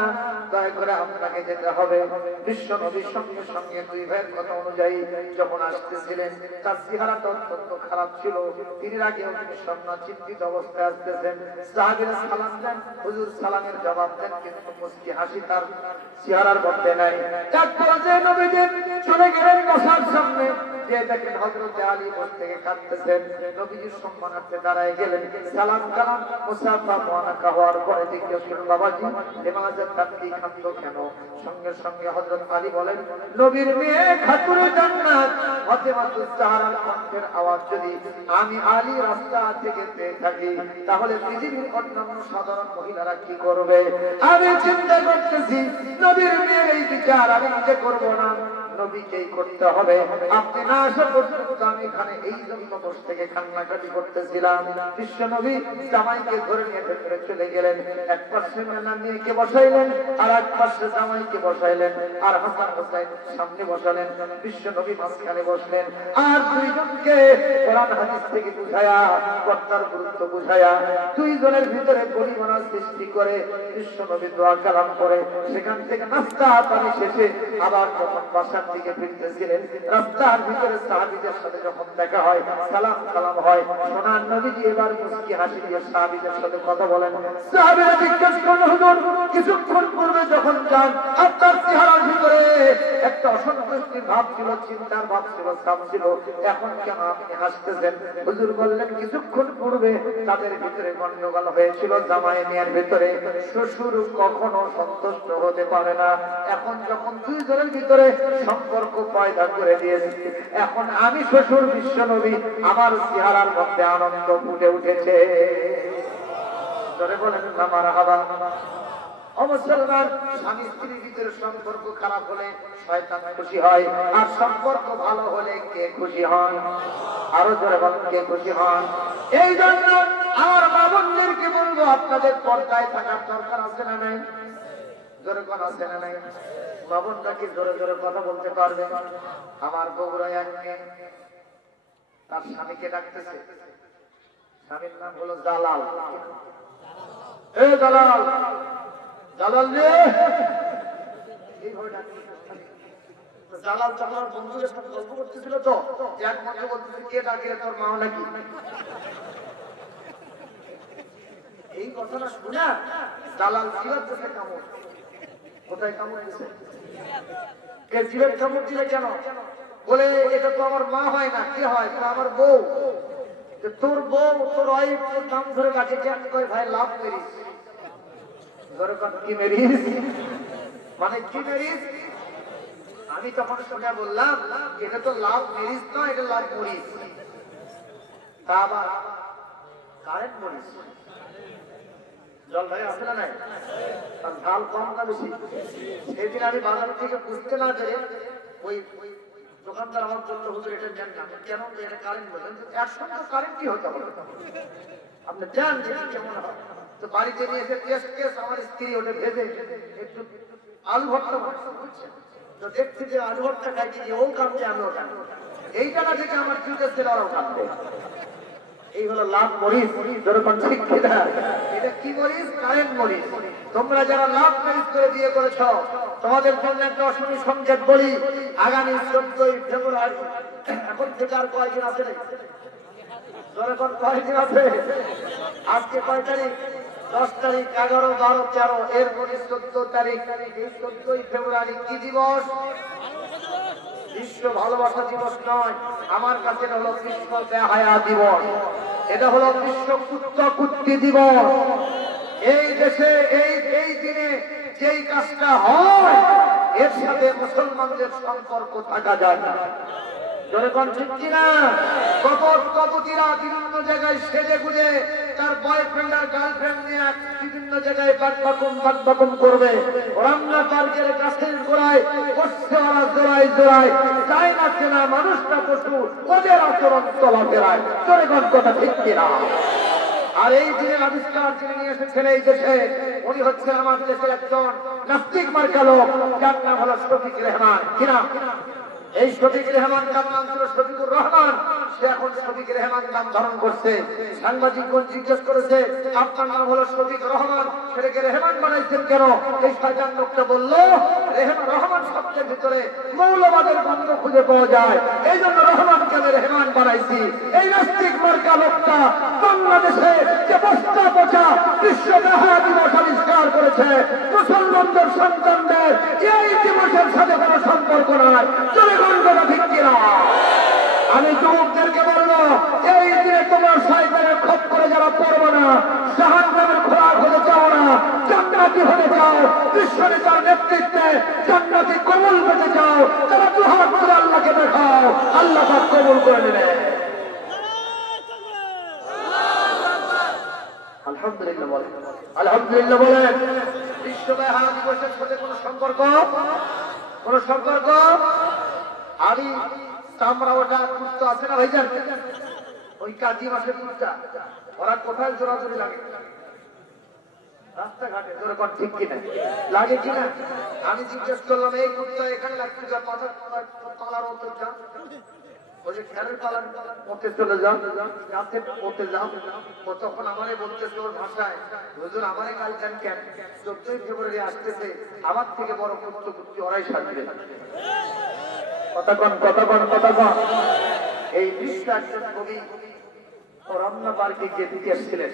দয়া করে আপনাকে যেতে হবে। বিশ্ব নবীর সঙ্গে সঙ্গে দুই ভাইয়ের কথা অনুযায়ী যখন আসতেছিলেন তার চেহারাটা অত্যন্ত খারাপ ছিল। তিনি আগেও তিনি সন্না চিন্তিত অবস্থায় আসতেছেন। সাহাবীরা সালাম দেন, হুজুর সালামের জবাব দেন, কিন্তু মুস্কি হাসি তার চেহারার মধ্যে নাই। এক পর্যায়ে নবীজি চলে গেলেন বাসার সামনে, যে দেখেন হযরত আলী বসে থেকে কাঁদতেছেন। নবীজির সম্মানার্থে দাঁড়ায় গেলেন, সালাম কালাম মুসাফা মুআনাকা হওয়ার পরে জিজ্ঞেস করলেন, বাবাজি নামাজের তাকবীর খান্ত কেন? সঙ্গে সঙ্গে হযরত আলী বলেন, নবীর মেয়ে খাতুনে জান্নাত ফাতেমা তুজ-জাহরার কণ্ঠের আওয়াজ যদি আমি আলী রাস্তা থেকে পেয়ে থাকি, তাহলে পৃথিবীর অন্যান্য সাধারণ মহিলারা কি করবে? আমি চিন্তা করতেছি নবীর মেয়ের এই বিচার আমি নিজে করব না, নবীকেই করতে হবে। আপনি না আসা পর্যন্ত আমি এখানে এই জন্য বসে থেকে কান্নাকাটি করতেছিলাম। বিশ্ব নবী জামাইকে ধরে নিয়ে ভেতরে চলে গেলেন, এক পাশে মেয়েকে বসাইলেন আর এক পাশে জামাইকে বসাইলেন, আর হাসান হোসেন সামনে বসালেন, বিশ্ব নবী মাঝখানে বসলেন। আর দুইজনকে কোরআন হাদিস থেকে বুঝায়া, কর্তার গুরুত্ব বুঝায়া, দুইজনের ভিতরে পরিমাণ সৃষ্টি করে বিশ্ব নবী দোয়া কালাম করে সেখান থেকে নাস্তা পানি শেষে আবার যখন বাসার বাসার দিকে ফিরতেছিলেন, রাস্তার ভিতরে সাহাবীদের সাথে যখন দেখা হয়, সালাম সালাম হয়, সোনার নবীজি এবার মুস্কি হাসি দিয়ে সাহাবীদের সাথে কথা বলেন। সাহাবীরা জিজ্ঞেস করলেন, হুজুর কিছুক্ষণ পূর্বে যখন যান আপনার চেহারার ভিতরে একটা অসন্তুষ্টির ভাব ছিল, চিন্তার ভাব ছিল, চাপ ছিল, এখন কেন আপনি হাসতেছেন? হুজুর বললেন, কিছুক্ষণ পূর্বে তাদের ভিতরে গন্ডগোল হয়েছিল জামাই মেয়ের ভিতরে। শ্বশুর কখনো সন্তুষ্ট হতে পারে না, এখন যখন দুইজনের ভিতরে সম্পর্ক পয়দা করে দিয়েছি, এখন আমি শ্বশুর বিশ্ব নবী, আমার চেহারার মধ্যে আনন্দ ফুটে উঠেছে। ধরে বলেন না মারহাবা। মুসলমান স্বামী স্ত্রীর ভিতরে সম্পর্ক খারাপ হলে শয়তান খুশি হয়, আর সম্পর্ক ভালো হলে কে খুশি হন? আরো জোরে বলেন, কে খুশি হন? এই জন্য আমার মা বোনদেরকে বলবো, আপনাদের পর্দায় থাকার দরকার আছে না নাই? জোরে কথা আছে না নাই? মা বোনরা কি জোরে জোরে কথা বলতে পারবে? আমার বগুড়ায় এক মেয়ে তার স্বামীকে ডাকতেছে, স্বামীর নাম হলো জালাল। এ জালাল, জালাল রে, জালাল জালাল বন্ধুদের সাথে গল্প করতেছিল, তো এক মধ্যে বলতেছে, কে ডাকিলে তোর মা নাকি? এই কথাটা শুনে জালাল জিভের চোখে কামড়। কোথায় কামড় দিয়েছে? কে জিভের কামড় দিলে কেন? বলে, এটা তো আমার মা হয় না, কে হয়? আমার বউ। তোর বউ, তোর ওয়াইফ তোর নাম ধরে ডাকে কেন? কই ভাই, লাভ মেরিস। কি মেরিস মানে কি মেরিস? আমি তখন শুনে বললাম, এটা তো লাভ মেরিস নয়, এটা লাভ মরিস। তা আবার কারেন্ট মরিস। জল ভাই আছে না নাই? আর ঝাল কম না বেশি? সেদিন আমি বাজার থেকে বুঝতে না পেরে ওই দোকানদার আমার বললো, হুজুর এটা দেন না। কেন? এটা কারেন্ট বললেন। একসঙ্গে কারেন্ট কি হতে হবে? আপনি দেন, দেখি কেমন হয়। তো বাড়িতে নিয়ে এসে টেস্ট আমার স্ত্রী ওটা ভেজে একটু আলু ভর্তা বানাচ্ছে। তো দেখছি যে আলু ভর্তা খাইছি, যে ও কাঁদছে আমিও কাঁদছি। এইটা না থেকে আমার চুটের ছেলে ওরাও কাঁদবে। এই হলো লাভ মরিচ। যেরকম ঠিক কিনা? এটা কি মরিচ? কারেন্ট মরিচ। তোমরা যারা লাভ মরিচ করে বিয়ে করেছ, তোমাদের জন্য একটা অশুভ সংকেত বলি। আগামী 14ই ফেব্রুয়ারি, এখন থেকে আর কয়দিন আছে? যখন কয়দিন আছে? আজকে কয় তারিখ? 10 তারিখ, 11, 12, 13, এরপরে 14 তারিখ। এই 14ই ফেব্রুয়ারি কি দিবস? বিশ্ব ভালোবাসা দিবস নয়, আমার কাছে হলো বিশ্ব বেহায়া দিবস। এটা হলো বিশ্ব কুত্তি দিবস। এই দেশে এই দিনে যেই কাজটা হয়, এর সাথে মুসলমানদের সম্পর্ক থাকা যায় না। যখন ঠিক কিনা? কপতিরা বিভিন্ন জায়গায় সেজে গুজে তার বয়ফ্রেন্ড আর গার্লফ্রেন্ড নিয়ে বিভিন্ন জায়গায় বাকবাকুম করবে। রান্না পার্কের গাছের গোড়ায় বসছে ওরা জোড়ায় জোড়ায়, চায় না চেনা মানুষটা পশু, ওদের আচরণ চলাফেরায়। যখন কথা ঠিক কিনা? আর এই দিনের আবিষ্কার যিনি নিয়ে এসেছেন এই দেশে, উনি হচ্ছে আমাদের দেশের একজন নাস্তিক মার্কা লোক, যার নাম হলো শফিক রেহমান। কিনা? এই শফিক রেহমান নাম ছিল শফিকুর রহমান, সে এখন শফিক রেহমান নাম ধারণ করছে। সাংবাদিকগণ জিজ্ঞেস করেছে, আপনার নাম হলো শফিক রহমান, সেটাকে রেহমান বানাইছেন কেন? এই শয়তান লোকটা বলল, রহমান শব্দের ভিতরে মৌলবাদের গন্ধ খুঁজে পাওয়া যায়, এই জন্য রহমানকে আমি রেহমান বানাইছি। এই নাস্তিক মার্কা লোকটা বাংলাদেশে যে বস্তা পচা বিশ্ব বেহায়া দিবস আবিষ্কার করেছে, মুসলমানদের সন্তানদের এই দিবসের সাথে কোনো সম্পর্ক নাই। আমি যুবকদেরকে বলবো, এই দিনে তোমার শয়তানের খপ করে যারা পড়বো না, জাহান্নামের খোরাক হতে চাও না, জান্নাতি হতে চাও, বিশ্বনেতার নেতৃত্বে জান্নাতি কবুল পেতে চাও, তারা দুহাত করে আল্লাহকে দেখাও, আল্লাহ পাক কবুল করে নেবে। আলহামদুলিল্লাহ বলেন, আলহামদুলিল্লাহ বলেন। বিশ্ব বেহায়া দিবসের সাথে কোনো সম্পর্ক? কোন সম্পর্ক? আমি চামড়া ওটা কুর্তা আছে না ভাইজান, ওই কাজী মাসের কুর্তা, ওরা কোথায় জোরাজোরি লাগে? রাস্তাঘাটে। যেরকম ঠিক কিনা? লাগে কিনা? আমি জিজ্ঞেস করলাম, এই কুর্তা এখানে লাগতে যা, পালার মতো যা, ওই যে খেয়ালের পালার মধ্যে চলে যাও, গাছে পড়তে যাও। ও তখন আমারে বলতেছে ওর ভাষায়, হুজুর আমারে গাল দেন কেন? 14ই ফেব্রুয়ারি আসতেছে, আমার থেকে বড় কুর্তি ওরাই সাজবে। কতক্ষণ এই দৃশ্য একজন কবি ও রমনা পার্কে গিয়ে দিকে এসেছিলেন।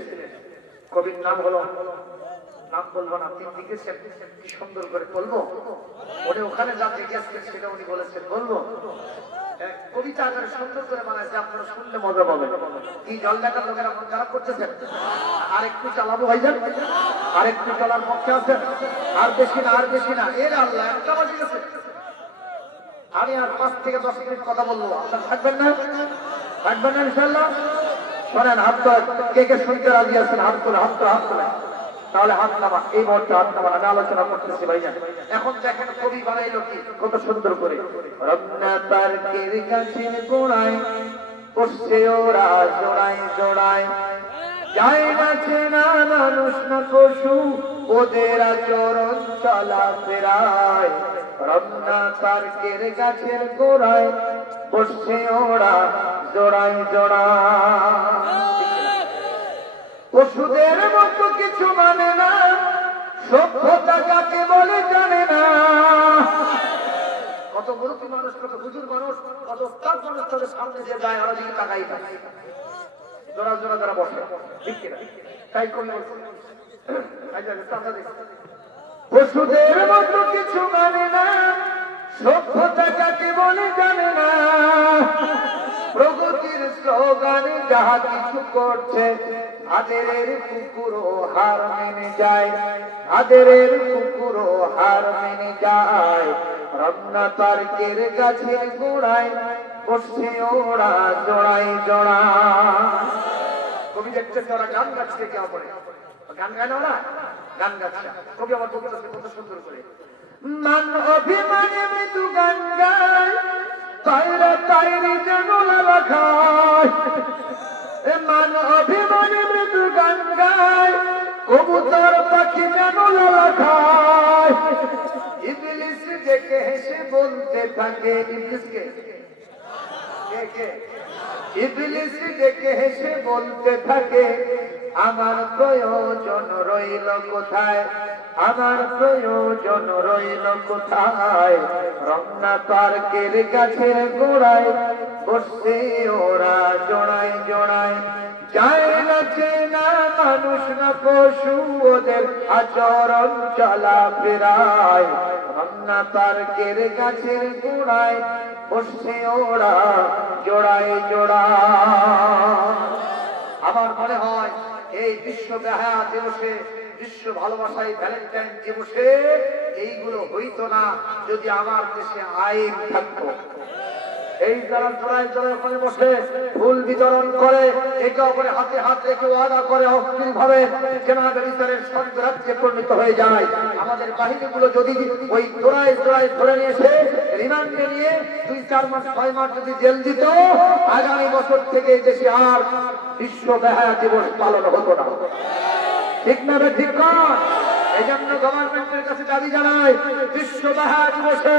কবির নাম হলো, নাম বলবো না, তিনি লিখেছেন কি সুন্দর করে বলবো, উনি ওখানে যা দেখে আসছেন সেটা উনি বলেছেন বলবো। কবিতা আকারে সুন্দর করে বানাইছে, আপনারা শুনলে মজা পাবেন। কি জল দেখার লোকেরা মন খারাপ করতেছেন? আর একটু চালাবো ভাইজান, আর একটু চলার পক্ষে আছেন? আর বেশি না এর আল্লাহ একটা বাজে গেছে। আমি আর 5 থেকে 10 মিনিট কথা বলবো, আপনারা থাকবেন না ইনশাআল্লাহ? শোনেন, হাত তোলেন, কে শুনতে রাজি আছেন? হাত তোলে। তাহলে হাত নামা, এই মুহূর্তে হাত নামা। আমি আলোচনা করতেছি ভাইজান। এখন দেখেন কবি বানাইলো কি কত সুন্দর করে। রমনা পার্কের গাছের গোড়ায় বসছে ওরা জোড়ায়, যায় না চেনা মানুষ না পশু, ওদের আচরণ চলাফেরায়। রমনা পার্কের গাছের গোড়ায় বসছে ওরা জোড়ায়। পশুদের মতো কিছু মানে না, সভ্যতা কাকে বলে জানে না। কত মুরব্বী মানুষ, কত হুজুর মানুষ, কত ওস্তাদ মানুষ তাদের সামনে যে যায় আর দিকে তাকাই না, জোড়া বসে, ঠিক কিনা? তাই কবি পশুদের মতো কিছু মানে না, সভ্যতা কাকে বলে জানে না। প্রগতির স্লোগানে যাহা কিছু করছে, আদেরের কুকুরও হার মেনে যায়, রমনা পার্কের গাছের গোড়ায় বসছে ওরা জোড়ায়। কবি দেখছেন ওরা গান গাচ্ছে, কে অপরে গান গায় না, ওরা গান গাচ্ছে। কবি আমার বলতেছে কত সুন্দর করে, মান অভিমানে মৃদু গান গায়, তাইরি যেন লালা খায়। মান অভিমানে মৃদু গান গায়, কবুতর পাখি যেন লালা খায়। ইবলিস ডেকে হেসে বলতে থাকে, ইবলিস ডেকে হেসে বলতে থাকে, আমার প্রয়োজন রইল কোথায়, রমনা পার্কের গাছের গোড়ায় বসছে ওরা জোড়ায়। যায় না চেনা মানুষ না পশু, ওদের আচরণ চলাফেরায়। রমনা পার্কের গাছের গোড়ায় বসছে ওরা জোড়ায়। আমার মনে হয় এই বিশ্ব বেহায়া দিবসে, বিশ্ব ভালোবাসায় ভ্যালেন্টাইন দিবসে এইগুলো হইতো না যদি আমার দেশে আইন থাকতো। এই যারা জোড়ায় ওখানে বসে ফুল বিতরণ করে, একে অপরে হাতে হাত রেখে ওয়াদা করে অস্থির ভাবে জেনারেল বিচারের সন্ত্রাসে পরিণত হয়ে যায়। আমাদের বাহিনীগুলো যদি ওই জোড়ায় ধরে নিয়ে এসে রিমান্ডে নিয়ে 2-4 মাস 6 মাস যদি জেল দিত, আগামী বছর থেকে দেশে আর বিশ্ব বেহায়া দিবস পালন হতো না। ঠিক না? ঠিক না? এই জন্য গভর্নমেন্টের কাছে দাবি জানাই, বিশ্ব বেহায়া দিবসে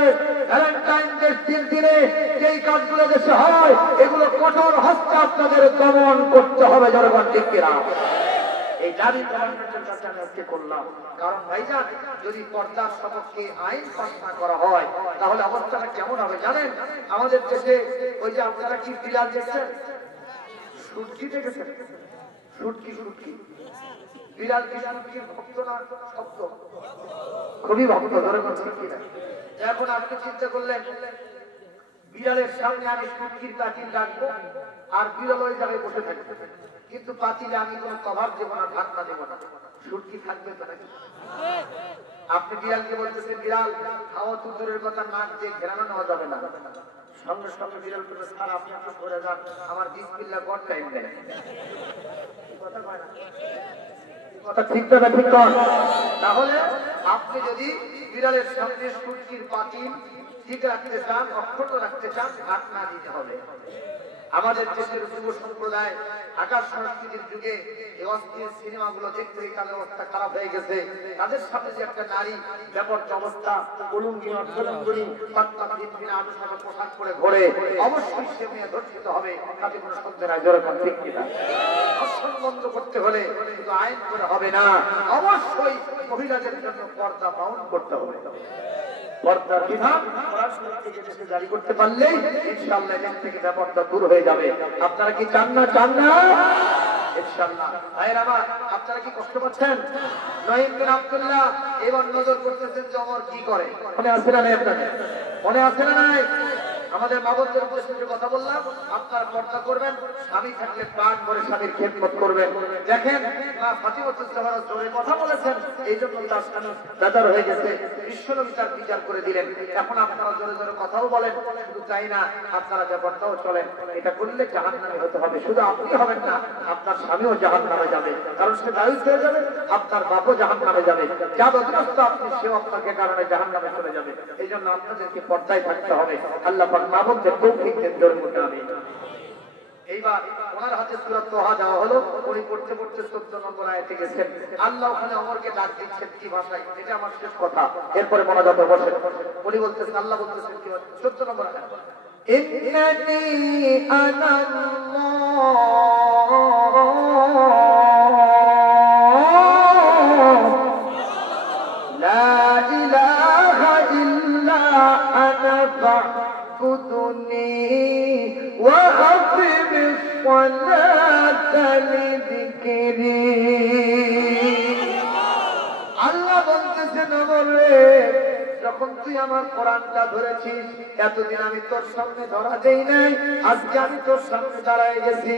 ভ্যালেন্টাইন ডে দিনে যেই কাজগুলো দেশে হয়, এগুলো কঠোর হস্তে আপনাদের দমন করতে হবে। জনগণ ঠিক কিনা? এই দাবি গভর্নমেন্টের কাছে আমি আজকে করলাম। কারণ ভাইজান, যদি পর্দার সপক্ষে আইন পাস না করা হয়, তাহলে অবস্থাটা কেমন হবে জানেন? আমাদের দেশে ওই যে আপনারা কি বিলাল দেখছেন, সুটকি দেখেছেন? সুটকি বিড়াল কি ভক্ত না? শব্দ খুবই ভক্ত, ধরে ঠিক কিনা? এখন আপনি চিন্তা করলেন, বিড়ালের সামনে আমি সুটকির পাতিল রাখবো আর বিড়াল ওই জায়গায় বসে থাকবে, কিন্তু পাতিলে আমি কোনো কভার দেবো না, ঢাকনা দেবো না, সুটকি থাকবে তো নাকি? আপনি বিড়ালকে বলতেছেন, বিড়াল খাওয়া তো দূরের কথা, নাক দিয়ে ঘেরানো নেওয়া যাবে না। সঙ্গে বিড়াল করে, স্যার আপনি একটু করে যান, আমার বিসমিল্লাহ গড টাইম দেয়। কথা কয় না? কথা ঠিক না? ঠিক কর। তাহলে আপনি যদি বিড়ালের সামনে সুটকির পাতিল ঠিক রাখতে চান, অক্ষত রাখতে চান, ঢাকনা দিতে হবে। আমাদের দেশের যুব সম্প্রদায় আকাশ সংস্কৃতির যুগে এই অস্থির সিনেমাগুলো দেখতে তাদের অবস্থা খারাপ হয়ে গেছে। তাদের সাথে যে একটা নারী ব্যাপারটা অবস্থা উলুঙ্গি পোশাক করে ঘোরে, অবশ্যই সে মেয়ে ধর্ষিত হবে, তাতে কোনো সন্দেহ নাই। যেরকম ঠিক কিনা? ধর্ষণ বন্ধ করতে হলে শুধু আইন করে হবে না, অবশ্যই মহিলাদের জন্য পর্দা পালন করতে হবে। পর্দার বিধান কোরআন শরীফ থেকে দেশে জারি করতে পারলেই ইনশাআল্লাহ এখান থেকে বেপর্দা দূর হয়ে যাবে। আপনারা কি চান না? চান না ইনশাআল্লাহ। ভাইয়ের আমার, আপনারা কি কষ্ট পাচ্ছেন? নঈম বিন আব্দুল্লাহ এবার নজর করতেছেন যে ওমর কি করে। মনে আছে না নাই আপনাদের? মনে আছে না নাই? আমাদের মাবুদের উপস্থিতির কথা বললাম, আপনার পর্দা করবেন, স্বামী থাকলে প্রাণ ভরে স্বামীর খেদমত করবেন। দেখেন মা ফাতিমাতুজ জাহরা জোরে কথা বলেছেন, এই জন্য তার স্বামী বেজার হয়ে গেছে, বিশ্বনবী তার বিচার করে দিলেন। এখন আপনারা জোরে জোরে কথাও বলেন, শুধু তাই না আপনারা ব্যাপারটাও চলেন। এটা করলে জাহান্নামে হতে হবে। শুধু আপনি হবেন না, আপনার স্বামীও জাহান্নামে যাবে, কারণ সে দায়িত্ব হয়ে যাবে। আপনার বাপও জাহান্নামে যাবে, যা বদনাস্ত আপনি সেও আপনাকে কারণে জাহান্নামে চলে যাবে। এই জন্য আপনাদেরকে পর্দায় থাকতে হবে। আল্লাহ পাক মাবুদদের তৌফিক দেন, জোরে বলুন আমিন। এইবার ওনার হাতে সূরা তোহা দেওয়া হলো, উনি পড়তে পড়তে 14 নম্বর আয়াতে গেছেন। আল্লাহ ওখানে ওমরকে ডাক দিচ্ছেন কি ভাষায়, এটা আমার শেষ কথা, এরপরে মনোযোগ বসেন। উনি বলতেছেন, আল্লাহ বলতেছেন কি 14 নম্বর আয়াত, ইন্নানি আনাল্লাহ লা ইলাহা ইল্লা আনা ফা'বুদনি ওয়া আকিমিস সালাতা লিযিকরি। আল্লাহ বলতেছেন, ওমরে যখন তুই আমার কোরআনটা ধরেছিস, এতদিন আমি তোর সামনে ধরা দেই নাই, আজকে আমি তোর সামনে দাঁড়ায় গেছি।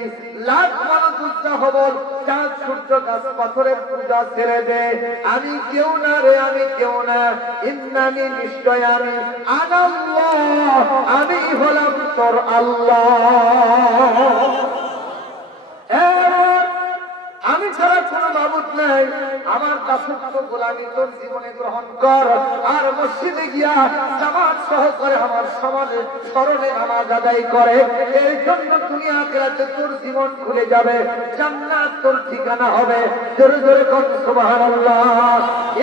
লাখ মানুষ পূজা হবল, চাঁদ সূর্য গাছ পাথরের পূজা ছেড়ে দে, আমি কেউ না রে, আমি কেউ না। ইন্নানি নিশ্চয় আমি, আনাল্লাহ আমি হলাম তোর আল্লাহ। আমি ছাড়া কোনো মাবুদ নাই, আমার দাসত্ব গোলামি তোর জীবনে গ্রহণ কর, আর মসজিদে গিয়া জামাত সহকারে আমার সমাজে স্মরণে নামাজ আদায় করে। এই জন্য তুমি আখিরাতে তোর জীবন খুলে যাবে, জান্নাত তোর ঠিকানা হবে। জোরে জোরে কোন সুবহানাল্লাহ।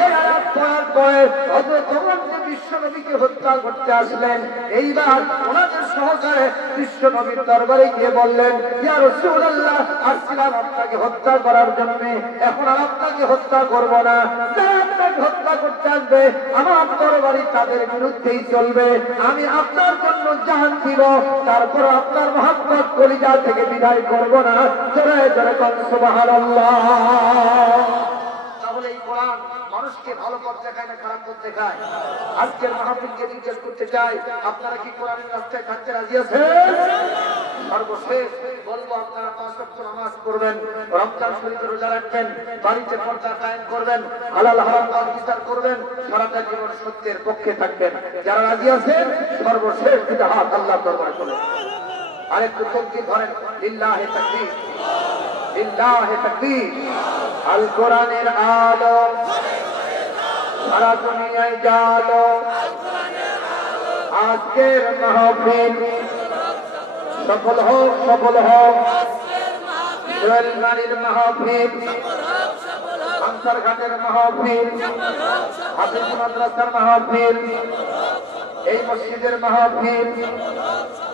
এই আয়াত পড়ার পরে হযরত ওমর যে বিশ্বনবীকে হত্যা করতে আসলেন, এইবার ওনাদের সহকারে বিশ্বনবীর দরবারে গিয়ে বললেন, ইয়া রাসূলুল্লাহ, আসছিলাম আপনাকে হত্যা করার জন্য, এখন আর আপনাকে হত্যা করব না, যারা আপনাকে হত্যা করতে আসবে আমার তরবারি তাদের বিরুদ্ধেই চলবে। আমি আপনার জন্য জান দিব, তারপর আপনার মহব্বত কলিজা থেকে বিদায় করব না। জোরে জোরে কোন সুবহানাল্লাহ। তাহলে এই কোরআন মানুষকে ভালো পথ দেখায় না খারাপ পথ দেখায়? আজকের মাহফিলকে জিজ্ঞেস করতে চাই, আপনারা কি কোরআনের রাস্তায় থাকতে রাজি আছেন? সর্বশেষ বলবো, আপনারা 5 ওয়াক্ত নামাজ পড়বেন, রমজান শরীফে রোজা রাখবেন, বাড়িতে পর্দা কায়েম করবেন, হালাল হারাম বিচার করবেন, সারাটা জীবন সত্যের পক্ষে থাকবেন। যারা রাজি আছেন সর্বশেষ দুটো হাত আল্লাহর দরবারে তোলেন, আরেকটু তাকবীর ধরেন, লিল্লাহি তাকবীর, লিল্লাহি তাকবীর। আল কোরআনের আলো সারা দুনিয়ায় জালো, আজকের মাহফিল সফল হোক, সফল হোক। জোয়ারবাড়ির মাহফিল, আনসারঘাটের মাহফিল, হাফিজ মাদ্রাসার মাহফিল, এই মসজিদের মাহফিল,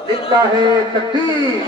লিল্লাহি তাকবীর।